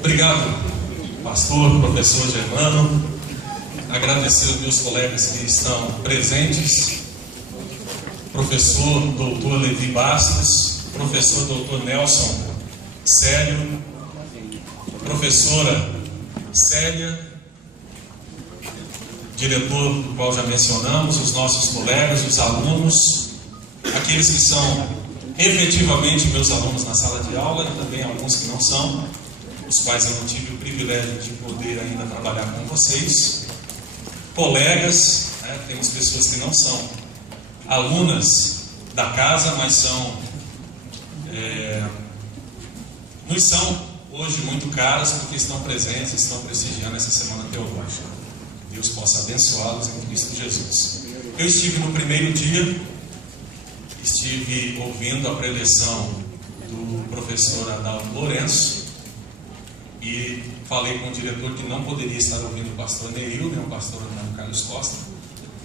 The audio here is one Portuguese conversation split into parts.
Obrigado, pastor, professor Germano. Agradecer aos meus colegas que estão presentes. Professor doutor Levi Bastos, professor doutor Nelson Célio, professora Célia, diretor do qual já mencionamos, os nossos colegas, os alunos, aqueles que são efetivamente meus alunos na sala de aula e também alguns que não são, os quais eu não tive o privilégio de poder ainda trabalhar com vocês, colegas, temos pessoas que não são alunas da casa, mas nos são hoje muito caras porque estão presentes, estão prestigiando essa semana teológica. Deus possa abençoá-los em Cristo Jesus. Eu estive no primeiro dia, estive ouvindo a preleção do professor Adalto Lourenço e falei com o diretor que não poderia estar ouvindo o pastor Neil, nem o pastor Antônio Carlos Costa,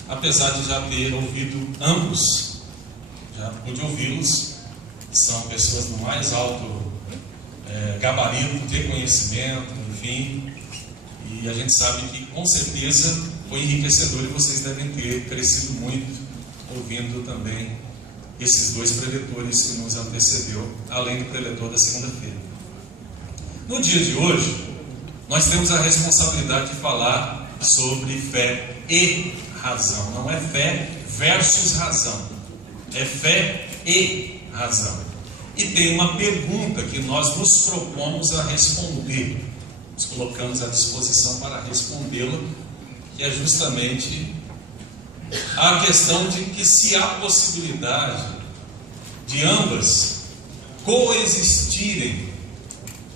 apesar de já ter ouvido ambos, já pude ouvi-los, são pessoas do mais alto gabarito de conhecimento, enfim, e a gente sabe que com certeza foi enriquecedor e vocês devem ter crescido muito ouvindo também esses dois preletores que nos antecedeu, além do preletor da segunda-feira. No dia de hoje, nós temos a responsabilidade de falar sobre fé e razão. Não é fé versus razão, é fé e razão. E tem uma pergunta que nós nos propomos a responder, nos colocamos à disposição para respondê-la, que é justamente a questão de que se há possibilidade de ambas coexistirem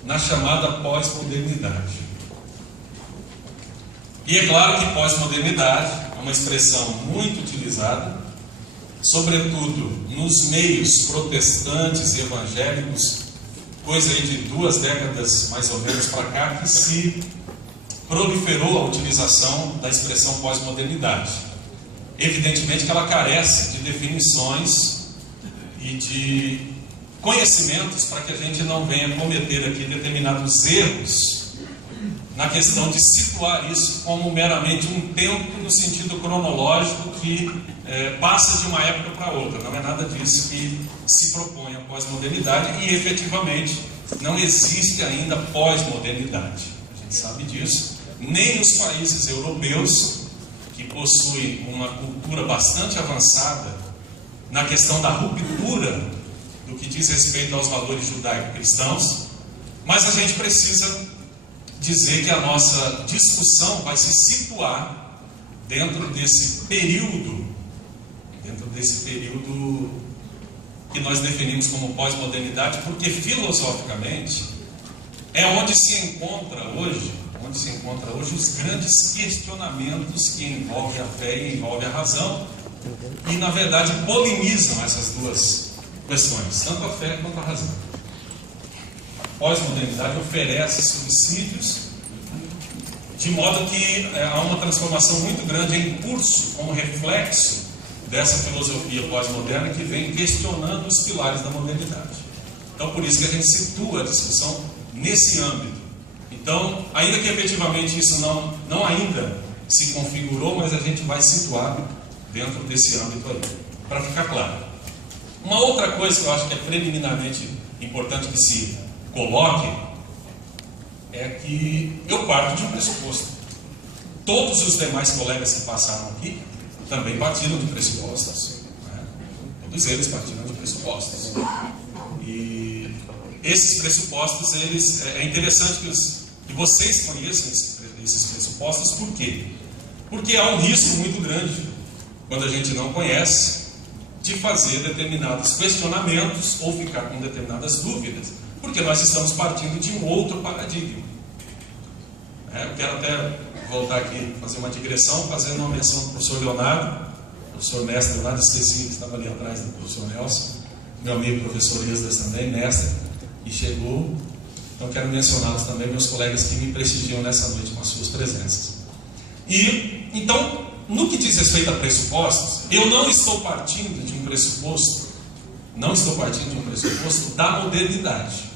na chamada pós-modernidade. E é claro que pós-modernidade é uma expressão muito utilizada, sobretudo nos meios protestantes e evangélicos, coisa aí de 2 décadas mais ou menos para cá, que se proliferou a utilização da expressão pós-modernidade. Evidentemente que ela carece de definições e de conhecimentos para que a gente não venha cometer aqui determinados erros na questão de situar isso como meramente um tempo no sentido cronológico que passa de uma época para outra. Não é nada disso que se propõe a pós-modernidade e efetivamente não existe ainda pós-modernidade. A gente sabe disso. Nem nos países europeus, que possuem uma cultura bastante avançada na questão da ruptura do que diz respeito aos valores judaico-cristãos, mas a gente precisa dizer que a nossa discussão vai se situar dentro desse período que nós definimos como pós-modernidade, porque filosoficamente é onde se encontra hoje os grandes questionamentos que envolvem a fé e envolvem a razão, e na verdade polinizam essas duas questões, tanto a fé quanto a razão. A pós-modernidade oferece subsídios, de modo que há uma transformação muito grande em curso, como reflexo dessa filosofia pós-moderna que vem questionando os pilares da modernidade. Então, por isso que a gente situa a discussão nesse âmbito. Então, ainda que efetivamente isso não ainda se configurou, mas a gente vai situar dentro desse âmbito aí, para ficar claro. Uma outra coisa que eu acho que é preliminarmente importante que se coloque é que eu parto de um pressuposto. Todos os demais colegas que passaram aqui também partiram de pressupostos, né? Todos eles partiram de pressupostos. E esses pressupostos, é interessante que vocês conheçam esses pressupostos. Por quê? Porque há um risco muito grande, quando a gente não conhece, de fazer determinados questionamentos ou ficar com determinadas dúvidas, porque nós estamos partindo de um outro paradigma. Eu quero até voltar aqui, fazer uma digressão, fazendo uma menção do professor Leonardo, professor mestre Leonardo, esqueci que estava ali atrás do professor Nelson, meu amigo professor Isdas também, mestre, e chegou. Então quero mencioná-los também, meus colegas que me prestigiam nessa noite com as suas presenças. E, então, no que diz respeito a pressupostos, eu não estou partindo de um pressuposto da modernidade.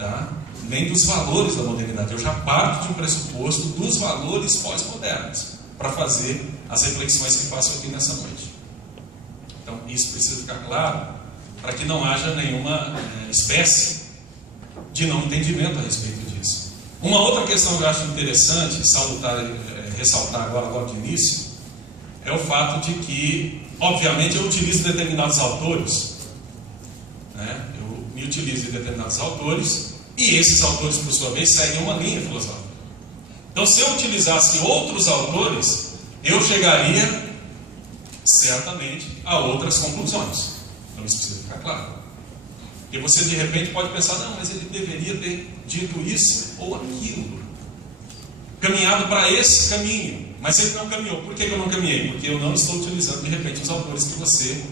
tá? Nem dos valores da modernidade. Eu já parto de um pressuposto dos valores pós-modernos para fazer as reflexões que faço aqui nessa noite. Então, isso precisa ficar claro para que não haja nenhuma espécie de não entendimento a respeito disso. Uma outra questão que eu acho interessante ressaltar agora de início é o fato de que, obviamente, eu utilizo determinados autores, né? Eu me utilizo de determinados autores e esses autores, por sua vez, seguem uma linha filosófica. Então, se eu utilizasse outros autores, eu chegaria certamente a outras conclusões. Então, isso precisa ficar claro. Porque você, de repente, pode pensar, não, mas ele deveria ter dito isso ou aquilo, caminhado para esse caminho. Mas ele não caminhou. Por que eu não caminhei? Porque eu não estou utilizando, de repente, os autores que você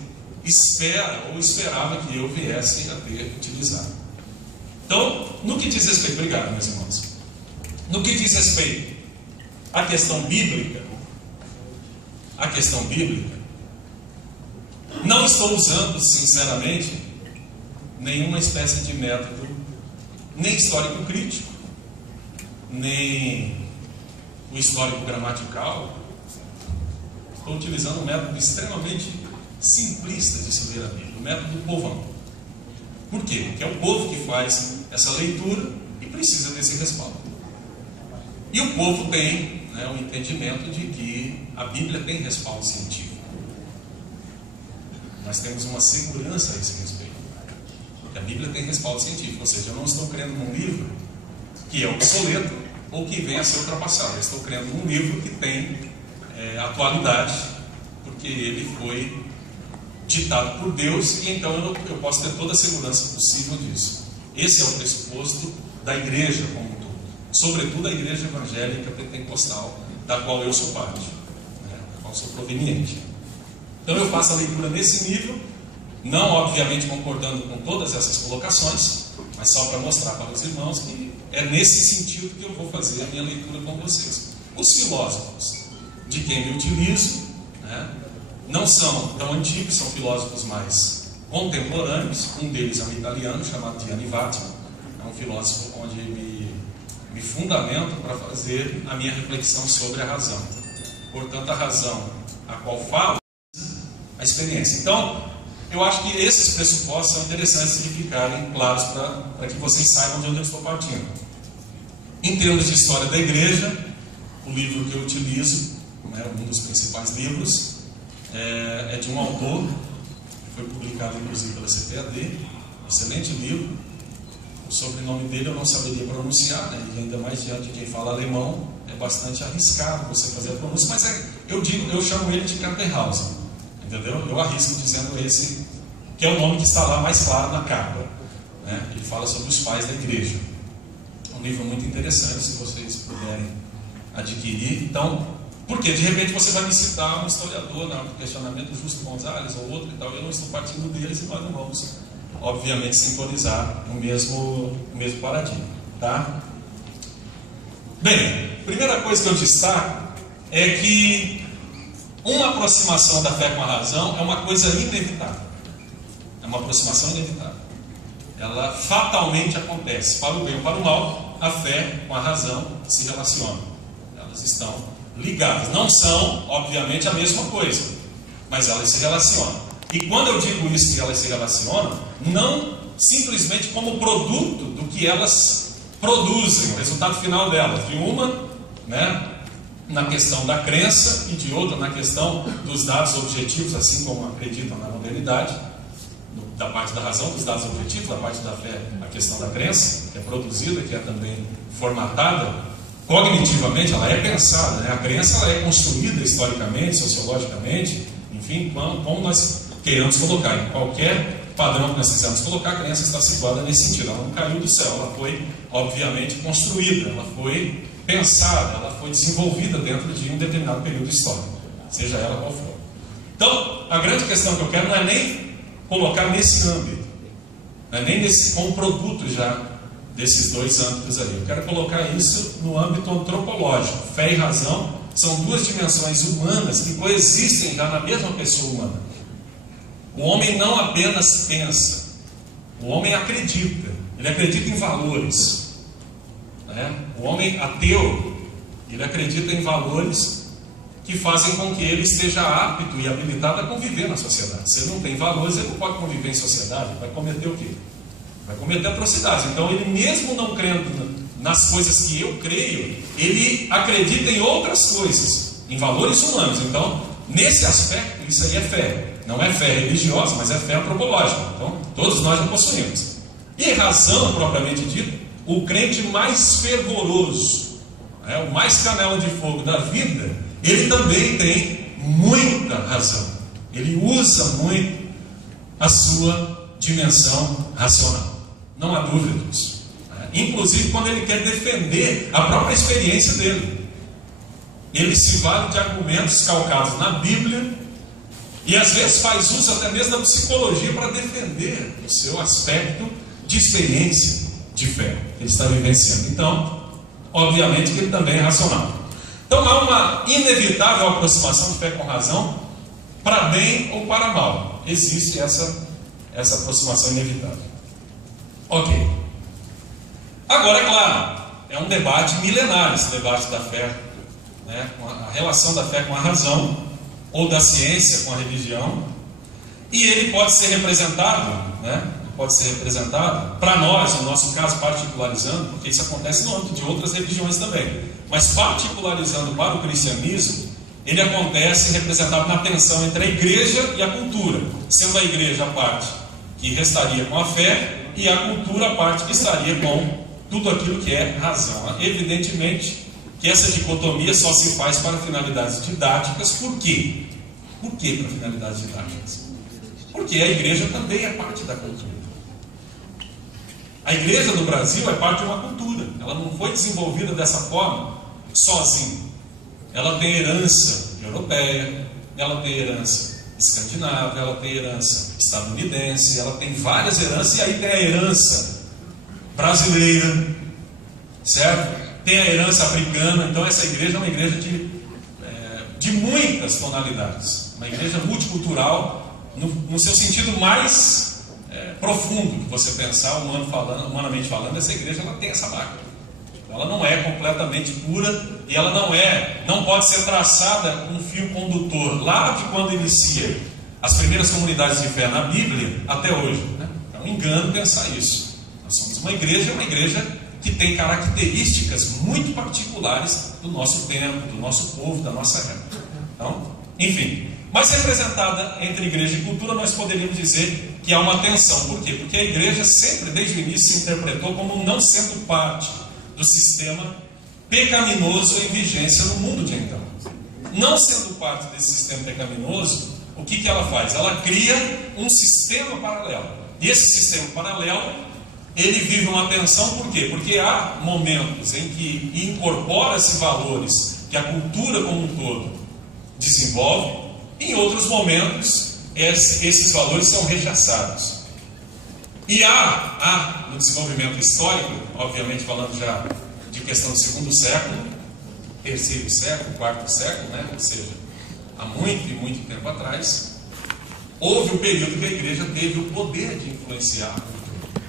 espera ou esperava que eu viesse a ter utilizado. Então, no que diz respeito, obrigado, meus irmãos, no que diz respeito à questão bíblica, não estou usando, sinceramente, nenhuma espécie de método, nem histórico crítico, nem o histórico gramatical. Estou utilizando um método extremamente simplista de se ler a Bíblia, o método do povão. Por quê? Porque é o povo que faz essa leitura e precisa desse respaldo. E o povo tem, né, um entendimento de que a Bíblia tem respaldo científico. Nós temos uma segurança a esse respeito. Que a Bíblia tem respaldo científico, ou seja, eu não estou crendo num livro que é obsoleto ou que venha a ser ultrapassado. Eu estou crendo num livro que tem atualidade, porque ele foi ditado por Deus e então eu posso ter toda a segurança possível disso. Esse é o pressuposto da igreja como um todo, sobretudo a igreja evangélica pentecostal, da qual eu sou parte, né, da qual sou proveniente. Então eu faço a leitura nesse nível, não obviamente concordando com todas essas colocações, mas só para mostrar para os irmãos que é nesse sentido que eu vou fazer a minha leitura com vocês. Os filósofos de quem me utilizo, né, não são tão antigos, são filósofos mais contemporâneos. Um deles é um italiano chamado Gianni Vattimo, é um filósofo onde me fundamento para fazer a minha reflexão sobre a razão. Portanto, a razão a qual falo, a experiência. Então, eu acho que esses pressupostos são interessantes de ficarem claros para que vocês saibam de onde eu estou partindo. Em termos de história da igreja, o livro que eu utilizo, né, um dos principais livros, é de um autor que foi publicado inclusive pela CPAD, excelente livro. O sobrenome dele eu não saberia pronunciar, né? E ainda mais diante de quem fala alemão, é bastante arriscado você fazer a pronúncia, mas eu chamo ele de Campernhausen, entendeu? Eu arrisco dizendo esse, que é o nome que está lá mais claro na capa, né? Ele fala sobre os pais da igreja. É um livro muito interessante, se vocês puderem adquirir. Então, porque de repente você vai me citar um historiador no questionamento do Justo Gonzalez ou outro e tal, eu não estou partindo deles e nós não vamos, obviamente, sintonizar no mesmo paradigma, tá? Bem, primeira coisa que eu destaco é que uma aproximação da fé com a razão é uma coisa inevitável. É uma aproximação inevitável. Ela fatalmente acontece, para o bem ou para o mal, a fé com a razão se relacionam. Elas estão ligadas. Não são, obviamente, a mesma coisa, mas elas se relacionam. E quando eu digo isso, que elas se relacionam, não simplesmente como produto do que elas produzem, o resultado final delas, de uma, né, na questão da crença e de outra na questão dos dados objetivos, assim como acreditam na modernidade, da parte da razão, dos dados objetivos, da parte da fé, a questão da crença, que é produzida, que é também formatada cognitivamente, ela é pensada, né? A crença ela é construída historicamente, sociologicamente, enfim, como nós queiramos colocar, em qualquer padrão que nós quisermos colocar, a crença está situada nesse sentido. Ela não caiu do céu, ela foi, obviamente, construída, ela foi pensada, ela foi desenvolvida dentro de um determinado período histórico, seja ela qual for. Então, a grande questão que eu quero não é nem colocar nesse âmbito, não é nem como produto já desses dois âmbitos aí. Eu quero colocar isso no âmbito antropológico. Fé e razão são duas dimensões humanas que coexistem já na mesma pessoa humana. O homem não apenas pensa, o homem acredita. ele acredita em valores, né? O homem ateu, ele acredita em valores que fazem com que ele esteja apto e habilitado a conviver na sociedade. Se ele não tem valores, ele não pode conviver em sociedade. Vai cometer o quê? Vai cometer atrocidades. Então, ele mesmo não crendo nas coisas que eu creio, ele acredita em outras coisas, em valores humanos. Então, nesse aspecto, isso aí é fé. Não é fé religiosa, mas é fé antropológica. Então, todos nós a possuímos. E razão, propriamente dito, o crente mais fervoroso, o mais canela de fogo da vida, ele também tem muita razão. Ele usa muito a sua dimensão racional. Não há dúvida disso. Inclusive quando ele quer defender a própria experiência dele. Ele se vale de argumentos calcados na Bíblia e às vezes faz uso até mesmo da psicologia para defender o seu aspecto de experiência de fé que ele está vivenciando. Então, obviamente que ele também é racional. Então há uma inevitável aproximação de fé com razão, para bem ou para mal. Existe essa aproximação inevitável. Ok. Agora, é claro, é um debate milenar esse debate da fé, né? A relação da fé com a razão, ou da ciência com a religião, e ele pode ser representado, né? Pode ser representado, para nós, no nosso caso, particularizando, porque isso acontece no âmbito de outras religiões também, mas particularizando para o cristianismo, ele acontece representado na tensão entre a igreja e a cultura, sendo a igreja a parte que restaria com a fé e a cultura a parte que estaria com tudo aquilo que é razão. Evidentemente que essa dicotomia só se faz para finalidades didáticas. Por quê? Por que para finalidades didáticas? Porque a igreja também é parte da cultura. A igreja do Brasil é parte de uma cultura. Ela não foi desenvolvida dessa forma sozinha. Ela tem herança europeia, ela tem herança escandinava, ela tem herança estadunidense, ela tem várias heranças, e aí tem a herança brasileira, certo? Tem a herança africana. Então essa igreja é uma igreja de muitas tonalidades, uma igreja multicultural no seu sentido mais profundo que você pensar, humanamente falando. Essa igreja ela tem essa marca. Ela não é completamente pura e ela não pode ser traçada um fio condutor lá de quando inicia as primeiras comunidades de fé na Bíblia até hoje, né? É um engano pensar isso. Nós somos uma igreja que tem características muito particulares do nosso tempo, do nosso povo, da nossa época. Então, enfim, mas representada entre igreja e cultura, nós poderíamos dizer que há uma tensão. Por quê? Porque a igreja sempre, desde o início, se interpretou como não sendo parte do sistema pecaminoso em vigência no mundo de então. Não sendo parte desse sistema pecaminoso, o que ela faz? Ela cria um sistema paralelo. E esse sistema paralelo, ele vive uma tensão. Por quê? Porque há momentos em que incorpora-se valores que a cultura como um todo desenvolve, e em outros momentos esses valores são rechaçados. E há no desenvolvimento histórico, obviamente falando já de questão do segundo século, terceiro século, quarto século, né? Ou seja, há muito e muito tempo atrás, houve um período que a igreja teve o poder de influenciar a cultura.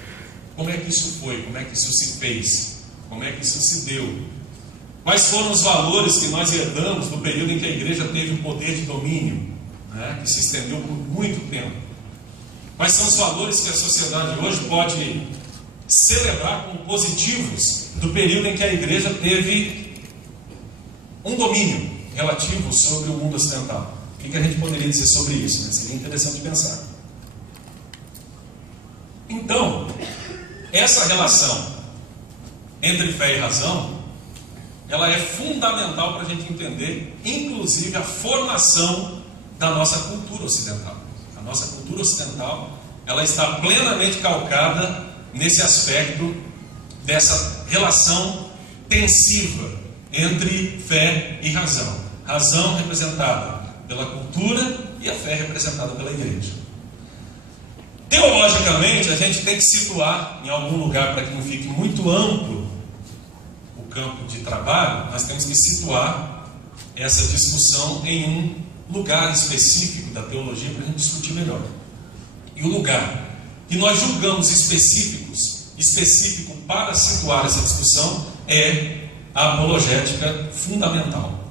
Como é que isso foi? Como é que isso se fez? Como é que isso se deu? Quais foram os valores que nós herdamos no período em que a igreja teve o poder de domínio, né? Que se estendeu por muito tempo? Quais são os valores que a sociedade hoje pode celebrar como positivos do período em que a igreja teve um domínio relativo sobre o mundo ocidental? O que a gente poderia dizer sobre isso, né? Seria interessante pensar. Então, essa relação entre fé e razão, ela é fundamental para a gente entender, inclusive, a formação da nossa cultura ocidental. A nossa cultura ocidental, ela está plenamente calcada nesse aspecto dessa relação tensiva entre fé e razão. Razão representada pela cultura e a fé representada pela igreja. Teologicamente, a gente tem que situar em algum lugar, para que não fique muito amplo o campo de trabalho, nós temos que situar essa discussão em um lugar específico da teologia para a gente discutir melhor. E o lugar que nós julgamos específicos específico para situar essa discussão é a apologética fundamental.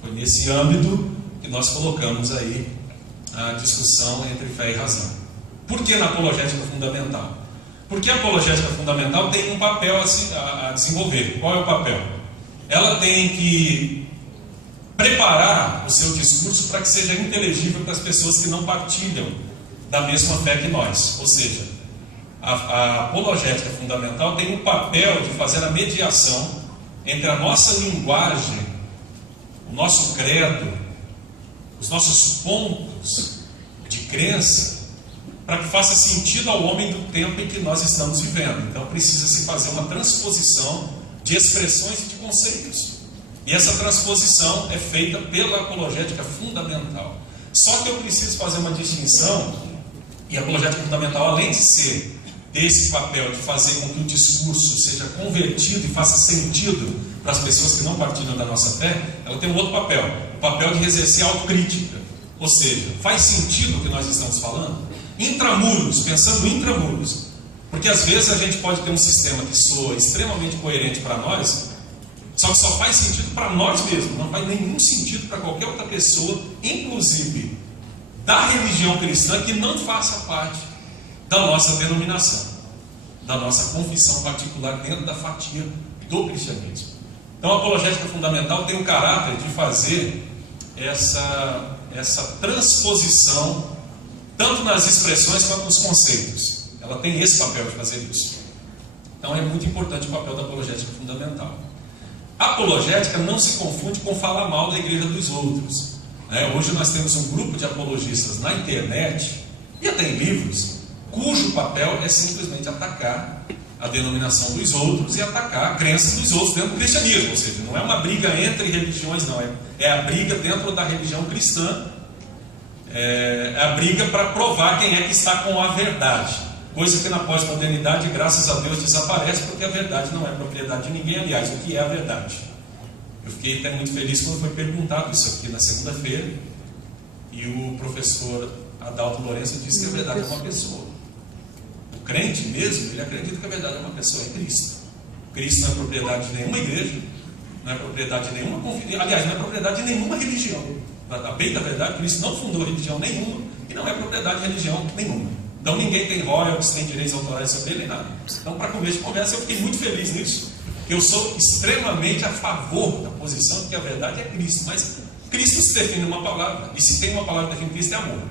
Foi nesse âmbito que nós colocamos aí a discussão entre fé e razão. Por que na apologética fundamental? Porque a apologética fundamental tem um papel a desenvolver. Qual é o papel? Ela tem que preparar o seu discurso para que seja inteligível para as pessoas que não partilham da mesma fé que nós. Ou seja, a apologética fundamental tem o papel de fazer a mediação entre a nossa linguagem, o nosso credo, os nossos pontos de crença, para que faça sentido ao homem do tempo em que nós estamos vivendo. Então precisa se fazer uma transposição de expressões e de conceitos. E essa transposição é feita pela apologética fundamental. Só que eu preciso fazer uma distinção, e a apologética fundamental, além de ter esse papel de fazer com que o discurso seja convertido e faça sentido para as pessoas que não partilham da nossa fé, ela tem um outro papel, o papel de exercer autocrítica. Ou seja, faz sentido o que nós estamos falando? Intramuros, pensando intramuros. Porque às vezes a gente pode ter um sistema que soa extremamente coerente para nós, só que só faz sentido para nós mesmos, não faz nenhum sentido para qualquer outra pessoa, inclusive da religião cristã, que não faça parte da nossa denominação, da nossa confissão particular dentro da fatia do cristianismo. Então a apologética fundamental tem o caráter de fazer essa transposição tanto nas expressões quanto nos conceitos. Ela tem esse papel de fazer isso. Então é muito importante o papel da apologética fundamental. A apologética não se confunde com falar mal da igreja dos outros. Hoje nós temos um grupo de apologistas na internet e até em livros, cujo papel é simplesmente atacar a denominação dos outros e atacar a crença dos outros dentro do cristianismo. Ou seja, não é uma briga entre religiões, não. É a briga dentro da religião cristã. É a briga para provar quem é que está com a verdade. Coisa que na pós-modernidade, graças a Deus, desaparece, porque a verdade não é propriedade de ninguém. Aliás, o que é a verdade? Eu fiquei até muito feliz quando foi perguntado isso aqui na segunda-feira, e o professor Adalto Lourenço disse que a verdade é uma pessoa. O crente mesmo, ele acredita que a verdade é uma pessoa, é Cristo. Cristo não é propriedade de nenhuma igreja, não é propriedade de nenhuma confissão, aliás, não é propriedade de nenhuma religião. A bem da verdade, Cristo não fundou religião nenhuma e não é propriedade de religião nenhuma. Então ninguém tem royalties, tem direitos autorais sobre ele, nem nada. Então, para começo de conversa, eu fiquei muito feliz nisso. Eu sou extremamente a favor da posição de que a verdade é Cristo, mas Cristo se define uma palavra, e se tem uma palavra que define Cristo é amor.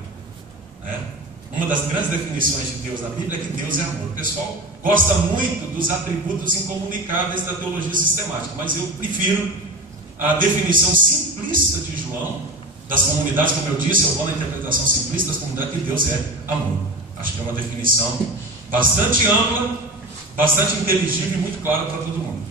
Uma das grandes definições de Deus na Bíblia é que Deus é amor. O pessoal gosta muito dos atributos incomunicáveis da teologia sistemática, mas eu prefiro a definição simplista de João, das comunidades, como eu disse, eu vou na interpretação simplista das comunidades, que Deus é amor. Acho que é uma definição bastante ampla, bastante inteligível e muito clara para todo mundo.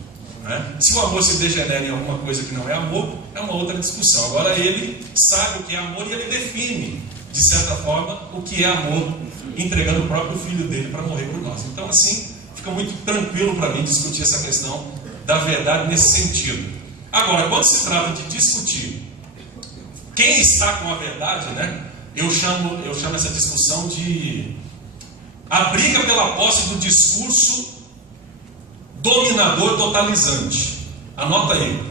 Se o amor se degenera em alguma coisa que não é amor, é uma outra discussão. Agora ele sabe o que é amor e ele define, de certa forma, o que é amor, entregando o próprio filho dele para morrer por nós. Então assim, fica muito tranquilo para mim discutir essa questão da verdade nesse sentido. Agora, quando se trata de discutir quem está com a verdade, eu chamo essa discussão de a briga pela posse do discurso dominador totalizante. Anota aí.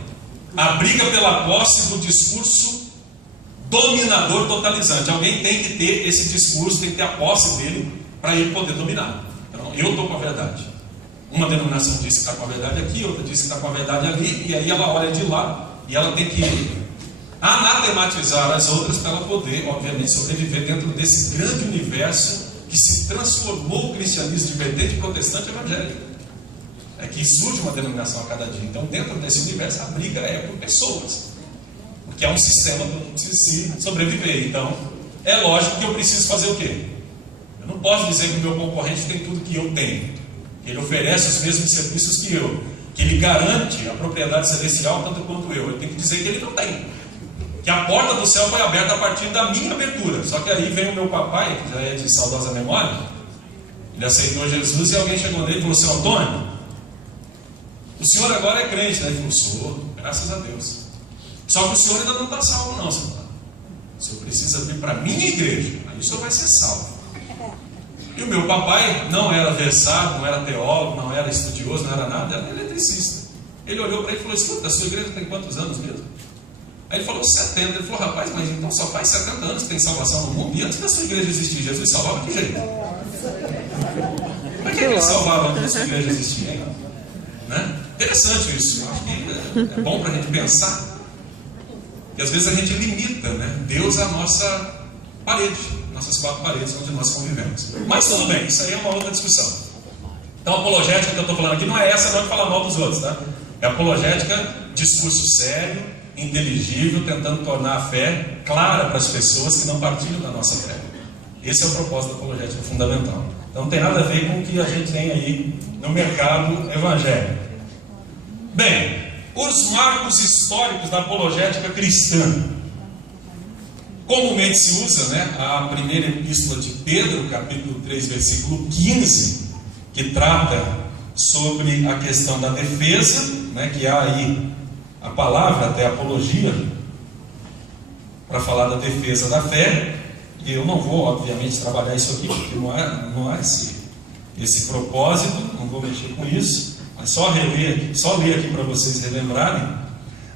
A briga pela posse do discurso dominador totalizante. Alguém tem que ter esse discurso, tem que ter a posse dele para ele poder dominar. Então, eu estou com a verdade. Uma denominação diz que está com a verdade aqui, outra diz que está com a verdade ali, e aí ela olha de lá e ela tem que anatematizar as outras para ela poder, obviamente, sobreviver dentro desse grande universo que se transformou o cristianismo de vertente protestante evangélica. É que surge uma denominação a cada dia. Então, dentro desse universo, a briga é por pessoas, porque é um sistema que precisa se sobreviver. Então, é lógico que eu preciso fazer o quê? Eu não posso dizer que o meu concorrente tem tudo que eu tenho, que ele oferece os mesmos serviços que eu, que ele garante a propriedade celestial tanto quanto eu. Eu tenho que dizer que ele não tem, que a porta do céu foi aberta a partir da minha abertura. Só que aí vem o meu papai, que já é de saudosa memória, ele aceitou Jesus e alguém chegou nele e falou: seu Antônio, o senhor agora é crente, né? Ele falou: sou, graças a Deus. Só que o senhor ainda não está salvo não, seu Antônio. O senhor precisa vir para a minha igreja, aí o senhor vai ser salvo. E o meu papai não era versado, não era teólogo, não era estudioso, não era nada, era eletricista. Ele olhou para ele e falou: escuta, a sua igreja tem quantos anos mesmo? Aí ele falou: 70. Ele falou: rapaz, mas então só faz 70 anos que tem salvação no mundo, e antes da sua igreja existir, Jesus salvava de que jeito? Como é que ele salvava antes da sua igreja existir, hein? Né? Interessante isso. Eu acho que é bom para a gente pensar. E às vezes a gente limita, né? Deus é a nossa parede, nossas 4 paredes onde nós convivemos. Mas tudo bem, isso aí é uma outra discussão. Então a apologética que eu estou falando aqui não é essa não de falar mal dos outros, tá? É apologética, discurso sério, inteligível, tentando tornar a fé clara para as pessoas que não partilham da nossa fé. Esse é o propósito da apologética fundamental. Então não tem nada a ver com o que a gente tem aí no mercado evangélico. Bem, os marcos históricos da apologética cristã. Comumente se usa, né, a primeira epístola de Pedro, capítulo 3, versículo 15, que trata sobre a questão da defesa, né, que há aí a palavra até apologia, para falar da defesa da fé. E eu não vou, obviamente, trabalhar isso aqui, porque não há esse propósito, não vou mexer com isso, mas só ler aqui para vocês relembrarem.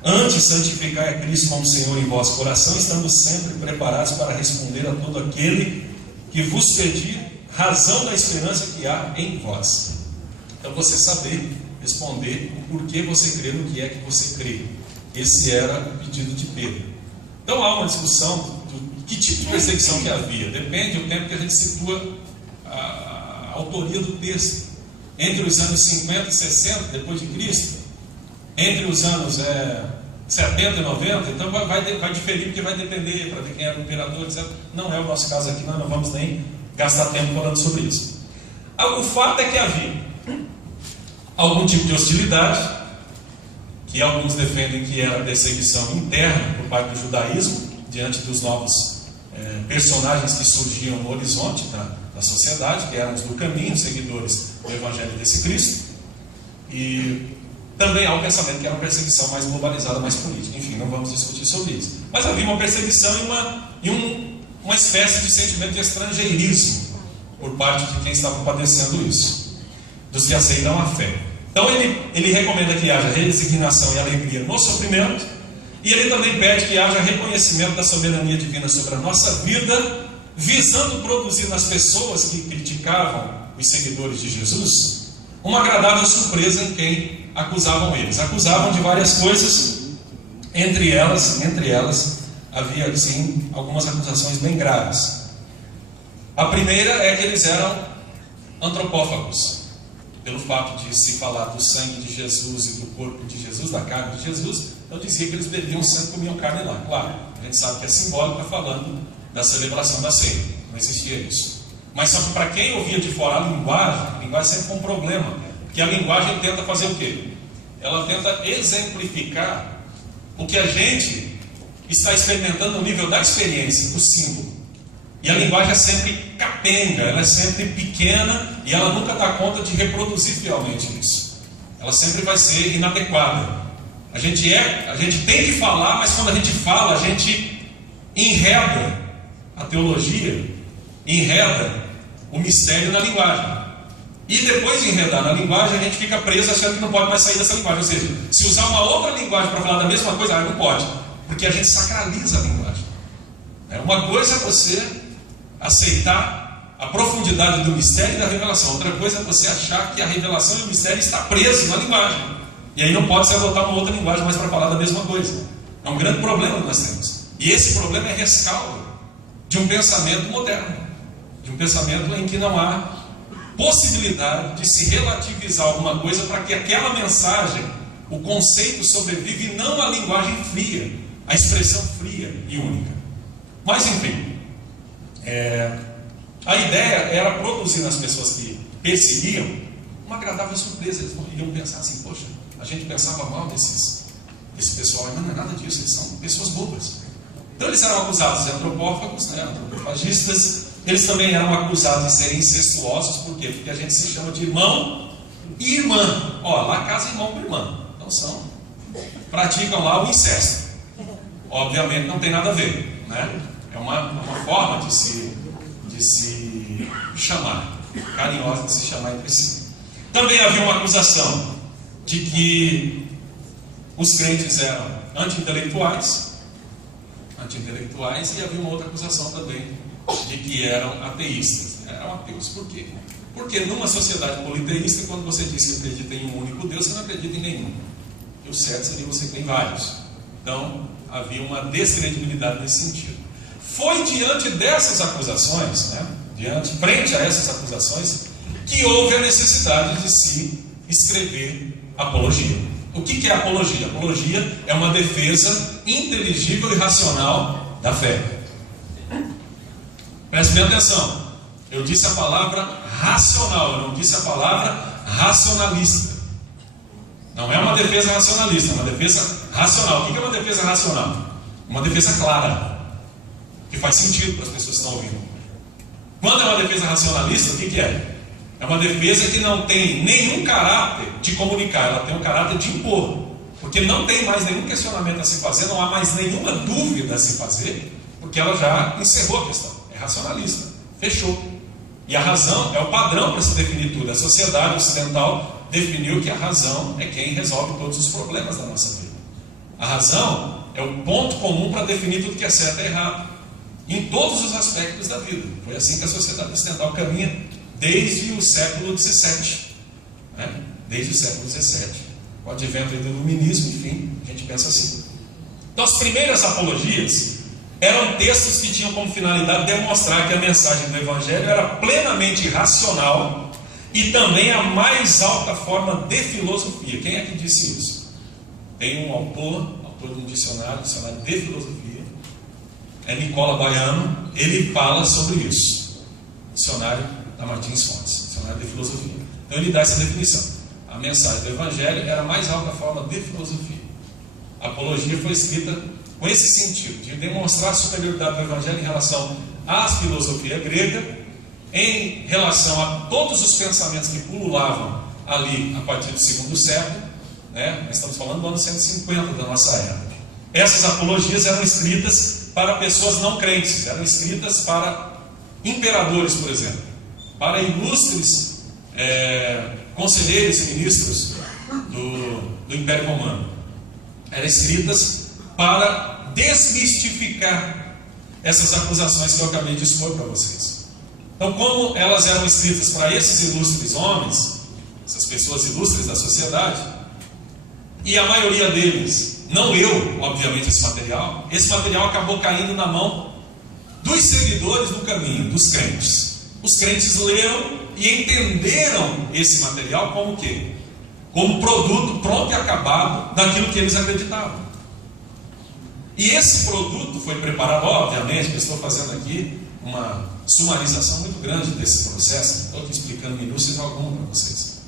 Antes, santificai a Cristo como Senhor em vosso coração, estando sempre preparados para responder a todo aquele que vos pedir razão da esperança que há em vós. Então você saber responder o porquê você crê no que é que você crê. Esse era o pedido de Pedro. Então há uma discussão do que tipo de perseguição que havia. Depende do tempo que a gente situa a autoria do texto. Entre os anos 50 e 60 depois de Cristo, entre os anos 70 e 90, então vai diferir, porque vai depender para ver quem era o imperador, etc. Não é o nosso caso aqui, nós não vamos nem gastar tempo falando sobre isso. O fato é que havia algum tipo de hostilidade, que alguns defendem que era perseguição interna por parte do judaísmo, diante dos novos personagens que surgiam no horizonte da sociedade, que eram os do caminho, seguidores do Evangelho desse Cristo. E também há um pensamento que era uma perseguição mais globalizada, mais política. Enfim, não vamos discutir sobre isso. Mas havia uma perseguição e uma espécie de sentimento de estrangeirismo por parte de quem estava padecendo isso, dos que aceitam a fé. Então ele recomenda que haja resignação e alegria no sofrimento, e ele também pede que haja reconhecimento da soberania divina sobre a nossa vida, visando produzir nas pessoas que criticavam os seguidores de Jesus uma agradável surpresa em quem acusavam eles. Acusavam de várias coisas, entre elas havia sim algumas acusações bem graves. A primeira é que eles eram antropófagos, pelo fato de se falar do sangue de Jesus e do corpo de Jesus, da carne de Jesus. Eu dizia que eles bebiam sangue e comiam carne lá. Claro, a gente sabe que é simbólico, está falando da celebração da ceia, não existia isso. Mas só que para quem ouvia de fora a linguagem sempre foi um problema, porque a linguagem tenta fazer o quê? Ela tenta exemplificar o que a gente está experimentando no nível da experiência, do símbolo. E a linguagem é sempre capenga, ela é sempre pequena e ela nunca dá conta de reproduzir fielmente isso. Ela sempre vai ser inadequada. A gente tem que falar, mas quando a gente fala, a gente enreda a teologia, enreda o mistério na linguagem. E depois de enredar na linguagem, a gente fica preso achando que não pode mais sair dessa linguagem. Ou seja, se usar uma outra linguagem para falar da mesma coisa, não pode. Porque a gente sacraliza a linguagem. Uma coisa é você aceitar a profundidade do mistério e da revelação. Outra coisa é você achar que a revelação e o mistério está preso na linguagem. E aí não pode se adotar uma outra linguagem mais para falar da mesma coisa. É um grande problema que nós temos. E esse problema é rescaldo de um pensamento moderno. De um pensamento em que não há possibilidade de se relativizar alguma coisa para que aquela mensagem, o conceito sobrevive, e não a linguagem fria, a expressão fria e única. Mas enfim, a ideia era produzir nas pessoas que perseguiam uma agradável surpresa. Eles iriam pensar assim: poxa, a gente pensava mal desse pessoal, mas não é nada disso, eles são pessoas bobas. Então eles eram acusados de antropófagos, antropofagistas. Eles também eram acusados de serem incestuosos. Por quê? Porque a gente se chama de irmão e irmã. Lá casa irmão com irmã. Então praticam lá o incesto. Obviamente não tem nada a ver, né? É uma forma de se chamar, carinhosa de se chamar entre si. Também havia uma acusação de que os crentes eram anti-intelectuais, e havia uma outra acusação também de que eram ateístas. Eram ateus. Por quê? Porque numa sociedade politeísta, quando você diz que acredita em um único Deus, você não acredita em nenhum. E o certo seria você ter vários. Então, havia uma descredibilidade nesse sentido. Foi diante dessas acusações, frente a essas acusações, que houve a necessidade de se escrever apologia. O que é apologia? Apologia é uma defesa inteligível e racional da fé. Preste bem atenção. Eu disse a palavra racional, eu não disse a palavra racionalista. Não é uma defesa racionalista, é uma defesa racional. O que é uma defesa racional? Uma defesa clara, que faz sentido para as pessoas que estão ouvindo. Quando é uma defesa racionalista, o que é? É uma defesa que não tem nenhum caráter de comunicar, ela tem um caráter de impor. Porque não tem mais nenhum questionamento a se fazer, não há mais nenhuma dúvida a se fazer, porque ela já encerrou a questão. É racionalista, fechou. E a razão é o padrão para se definir tudo. A sociedade ocidental definiu que a razão é quem resolve todos os problemas da nossa vida. A razão é o ponto comum para definir tudo que é certo e errado, em todos os aspectos da vida. Foi assim que a sociedade ocidental caminha desde o século XVII. Desde o século XVII. O advento do iluminismo, enfim, a gente pensa assim. Então, as primeiras apologias eram textos que tinham como finalidade demonstrar que a mensagem do Evangelho era plenamente racional e também a mais alta forma de filosofia. Quem é que disse isso? Tem um autor de um dicionário de filosofia, é Nicola Baiano, ele fala sobre isso. Dicionário da Martins Fontes, dicionário de filosofia. Então ele dá essa definição. A mensagem do Evangelho era a mais alta forma de filosofia. A apologia foi escrita com esse sentido, de demonstrar a superioridade do Evangelho em relação à filosofia grega, em relação a todos os pensamentos que pululavam ali a partir do segundo século, nós estamos falando do ano 150 da nossa era. Essas apologias eram escritas para pessoas não crentes, eram escritas para imperadores, por exemplo, para ilustres conselheiros e ministros do Império Romano. Eram escritas para desmistificar essas acusações que eu acabei de expor para vocês. Então, como elas eram escritas para esses ilustres homens, essas pessoas ilustres da sociedade, e a maioria deles não leu, obviamente, esse material acabou caindo na mão dos seguidores do caminho, dos crentes. Os crentes leram e entenderam esse material como o quê? Como produto pronto e acabado daquilo que eles acreditavam. E esse produto foi preparado, obviamente, eu estou fazendo aqui uma sumarização muito grande desse processo, estou aqui explicando minúcias algumas para vocês.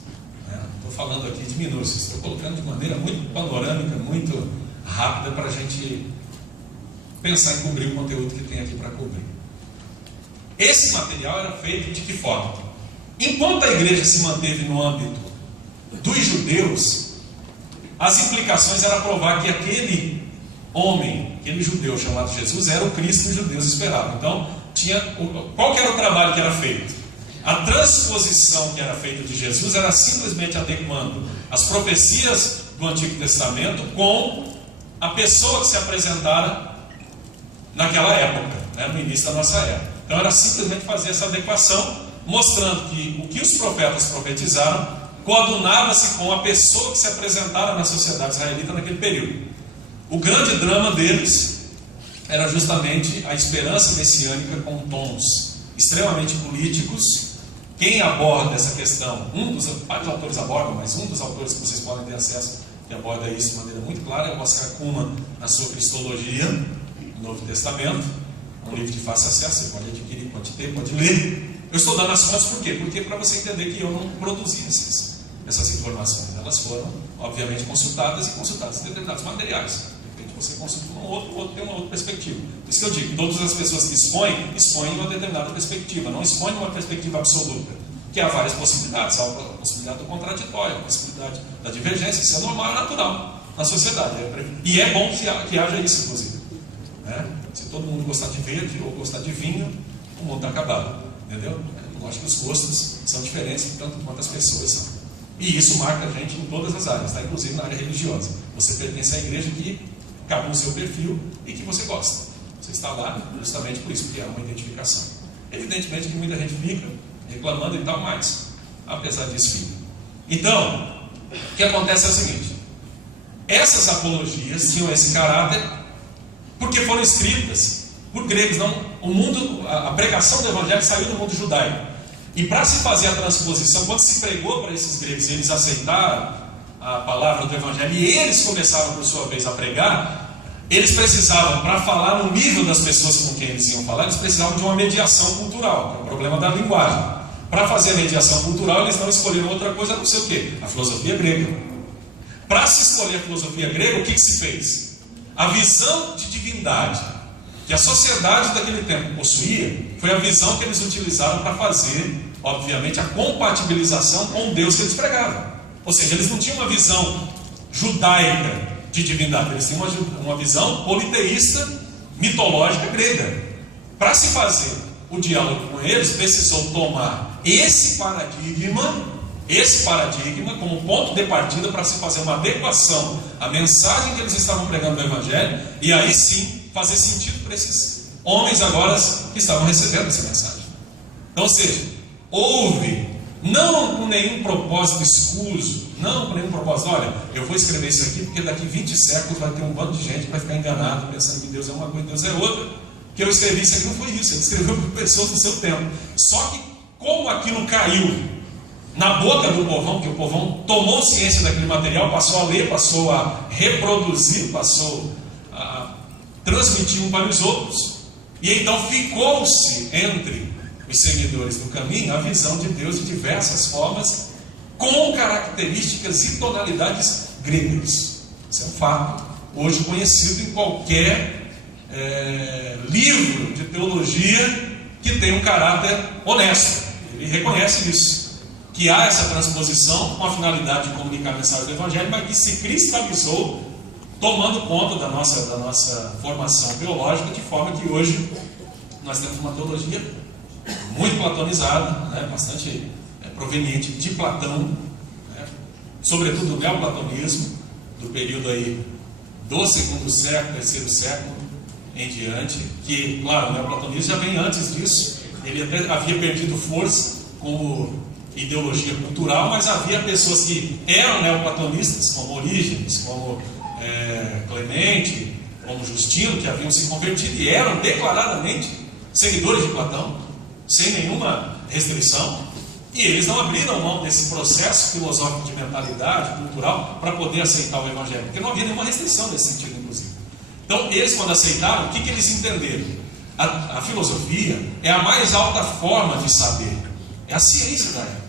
Estou falando aqui de minúcias, estou colocando de maneira muito panorâmica, muito rápida para a gente pensar em cobrir o conteúdo que tem aqui para cobrir. Esse material era feito de que forma? Enquanto a igreja se manteve no âmbito dos judeus, as implicações eram provar que aquele homem, aquele judeu chamado Jesus, era o Cristo que os judeus esperavam. Então, qual que era o trabalho que era feito? A transposição que era feita de Jesus era simplesmente adequando as profecias do Antigo Testamento com a pessoa que se apresentara naquela época, no início da nossa era. Então era simplesmente fazer essa adequação, mostrando que o que os profetas profetizaram coadunava-se com a pessoa que se apresentara na sociedade israelita naquele período. O grande drama deles era justamente a esperança messiânica com tons extremamente políticos. Quem aborda essa questão, vários autores abordam, mas um dos autores que vocês podem ter acesso, que aborda isso de maneira muito clara, é o Oscar Cullmann, na sua Cristologia, no Novo Testamento, um livro de fácil acesso, você pode adquirir, pode ter, pode ler. Eu estou dando as fontes por quê? Porque para você entender que eu não produzi essas informações. Elas foram, obviamente, consultadas em determinados materiais. De repente você consulta um outro, o outro tem uma outra perspectiva. Por isso que eu digo, todas as pessoas que expõem uma determinada perspectiva, não expõem uma perspectiva absoluta, que há várias possibilidades. Há a possibilidade do contraditório, a possibilidade da divergência. Isso é normal e natural na sociedade. E é bom que haja isso, inclusive. Se todo mundo gostar de verde ou gostar de vinho, o mundo está acabado. Entendeu? Lógico que os gostos são diferentes, tanto quanto as pessoas são. E isso marca a gente em todas as áreas, tá? Inclusive na área religiosa. Você pertence à igreja que cabe no seu perfil e que você gosta. Você está lá justamente por isso, porque é uma identificação. Evidentemente que muita gente fica reclamando e tal, mas apesar disso fica. Então, o que acontece é o seguinte: essas apologias tinham esse caráter porque foram escritas por gregos. Não, a pregação do evangelho saiu do mundo judaico. E para se fazer a transposição, quando se pregou para esses gregos e eles aceitaram a palavra do evangelho e eles começaram por sua vez a pregar, eles precisavam, para falar no nível das pessoas com quem eles iam falar, eles precisavam de uma mediação cultural, que é o problema da linguagem. Para fazer a mediação cultural, eles não escolheram outra coisa, não sei o quê, a filosofia grega. Para se escolher a filosofia grega, o que se fez? A visão de divindade que a sociedade daquele tempo possuía foi a visão que eles utilizaram para fazer, obviamente, a compatibilização com o Deus que eles pregavam. Ou seja, eles não tinham uma visão judaica de divindade, eles tinham uma visão politeísta, mitológica grega. Para se fazer o diálogo com eles, precisou tomar esse paradigma como ponto de partida para se fazer uma adequação à mensagem que eles estavam pregando no Evangelho, e aí sim fazer sentido para esses homens agora que estavam recebendo essa mensagem. Então, ou seja, houve, não com nenhum propósito escuso, não com nenhum propósito, olha, eu vou escrever isso aqui porque daqui 20 séculos vai ter um bando de gente que vai ficar enganado pensando que Deus é uma coisa e Deus é outra, que eu escrevi isso aqui. Não foi isso, ele escreveu para pessoas do seu tempo. Só que como aquilo caiu na boca do povão, que o povão tomou ciência daquele material, passou a ler, passou a reproduzir, passou a transmitir um para os outros, e então ficou-se entre os seguidores do caminho a visão de Deus de diversas formas, com características e tonalidades gregas. Isso é um fato hoje conhecido em qualquer livro de teologia que tem um caráter honesto. Ele reconhece isso, que há essa transposição com a finalidade de comunicar a mensagem do Evangelho, mas que se cristalizou tomando conta da nossa formação teológica, de forma que hoje nós temos uma teologia muito platonizada, né, bastante proveniente de Platão, né, sobretudo do neoplatonismo, do período aí do segundo século, terceiro século em diante, que, claro, o neoplatonismo já vem antes disso. Ele até havia perdido força como ideologia cultural, mas havia pessoas que eram neoplatonistas, como Orígenes, como Clemente, como Justino, que haviam se convertido e eram declaradamente seguidores de Platão, sem nenhuma restrição, e eles não abriram mão desse processo filosófico de mentalidade cultural para poder aceitar o Evangelho, porque não havia nenhuma restrição nesse sentido, inclusive. Então, eles, quando aceitaram, o que eles entenderam? A filosofia é a mais alta forma de saber, é a ciência da época.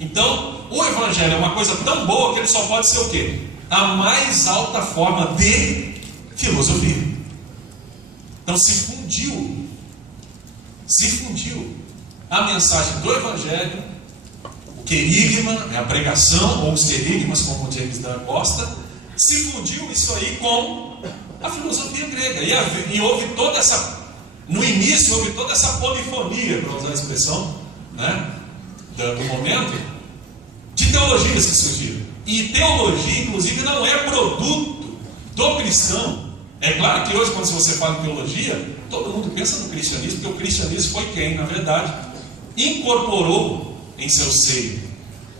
Então, o Evangelho é uma coisa tão boa que ele só pode ser o quê? A mais alta forma de filosofia. Então se fundiu a mensagem do Evangelho, o querigma, a pregação, ou os querigmas, como o James Dunn gosta, se fundiu isso aí com a filosofia grega. E houve toda essa, no início, houve toda essa polifonia, para usar a expressão, né, do momento, de teologias que surgiram. E teologia, inclusive, não é produto do cristão. É claro que hoje, quando você fala em teologia, todo mundo pensa no cristianismo, porque o cristianismo foi quem, na verdade, incorporou em seu seio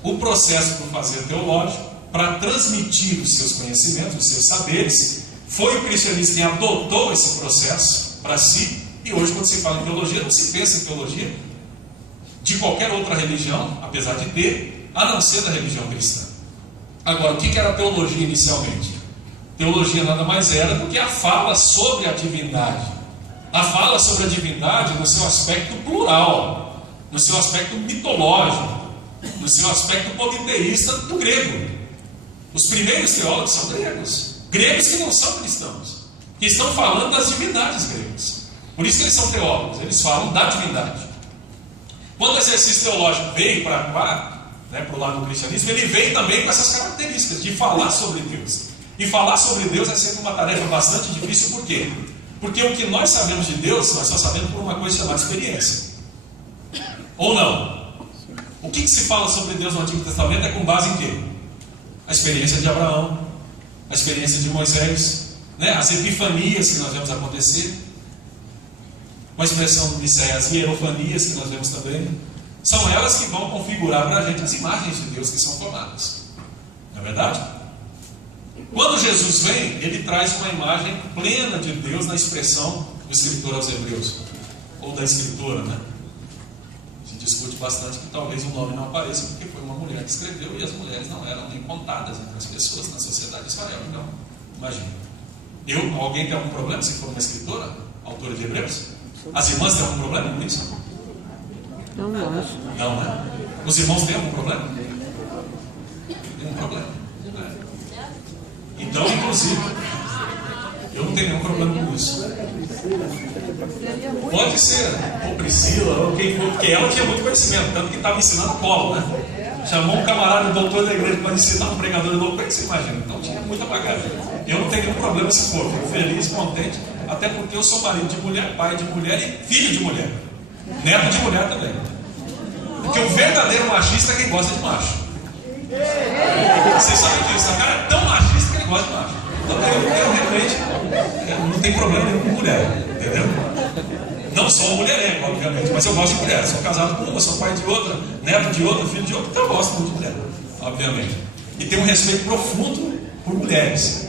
o processo do fazer teológico para transmitir os seus conhecimentos, os seus saberes. Foi o cristianismo quem adotou esse processo para si. E hoje, quando se fala em teologia, não se pensa em teologia de qualquer outra religião, apesar de ter, a não ser da religião cristã. Agora, o que era teologia inicialmente? Teologia nada mais era do que a fala sobre a divindade. A fala sobre a divindade no seu aspecto plural, no seu aspecto mitológico, no seu aspecto politeísta do grego. Os primeiros teólogos são gregos que não são cristãos, que estão falando das divindades gregas. Por isso que eles são teólogos, eles falam da divindade. Quando o exercício teológico veio para cá, para o lado do cristianismo, ele veio também com essas características de falar sobre Deus. E falar sobre Deus é sempre uma tarefa bastante difícil. Por quê? Porque o que nós sabemos de Deus, nós só sabemos por uma coisa chamada experiência. Ou não? O que se fala sobre Deus no Antigo Testamento é com base em quê? A experiência de Abraão, a experiência de Moisés, né? As epifanias que nós vemos acontecer, com a expressão de Miceia, as hierofanias que nós vemos também, são elas que vão configurar para a gente as imagens de Deus que são formadas. Não é verdade? Quando Jesus vem, ele traz uma imagem plena de Deus na expressão do escritor aos Hebreus, ou da escritora, né? Se discute bastante que talvez o nome não apareça porque foi uma mulher que escreveu e as mulheres não eram nem contadas entre as pessoas na sociedade de Israel. Então, imagina. Alguém tem algum problema se for uma escritora, autora de Hebreus? As irmãs têm algum problema com isso? Não acho. Não, né? Os irmãos têm algum problema? Tem um problema. Então, inclusive, eu não tenho nenhum problema com isso. Pode ser, ou Priscila, ou quem for, porque ela tinha muito conhecimento, tanto que estava ensinando a Paulo, né? Chamou um camarada doutor da igreja para ensinar um pregador louco, você imagina. Então tinha muita bagagem. Eu não tenho nenhum problema se for, fico feliz, contente, até porque eu sou marido de mulher, pai de mulher e filho de mulher, neto de mulher também. Porque o verdadeiro machista é quem gosta de macho. Vocês sabem disso, a cara é tão machista que ele gosta de macho. Então eu realmente não tenho problema nenhum com mulher, entendeu? Não sou uma mulherengo, obviamente, mas eu gosto de mulher. Sou casado com uma, sou pai de outra, neto de outra, filho de outra, então eu gosto muito de mulher, obviamente. E tenho um respeito profundo por mulheres,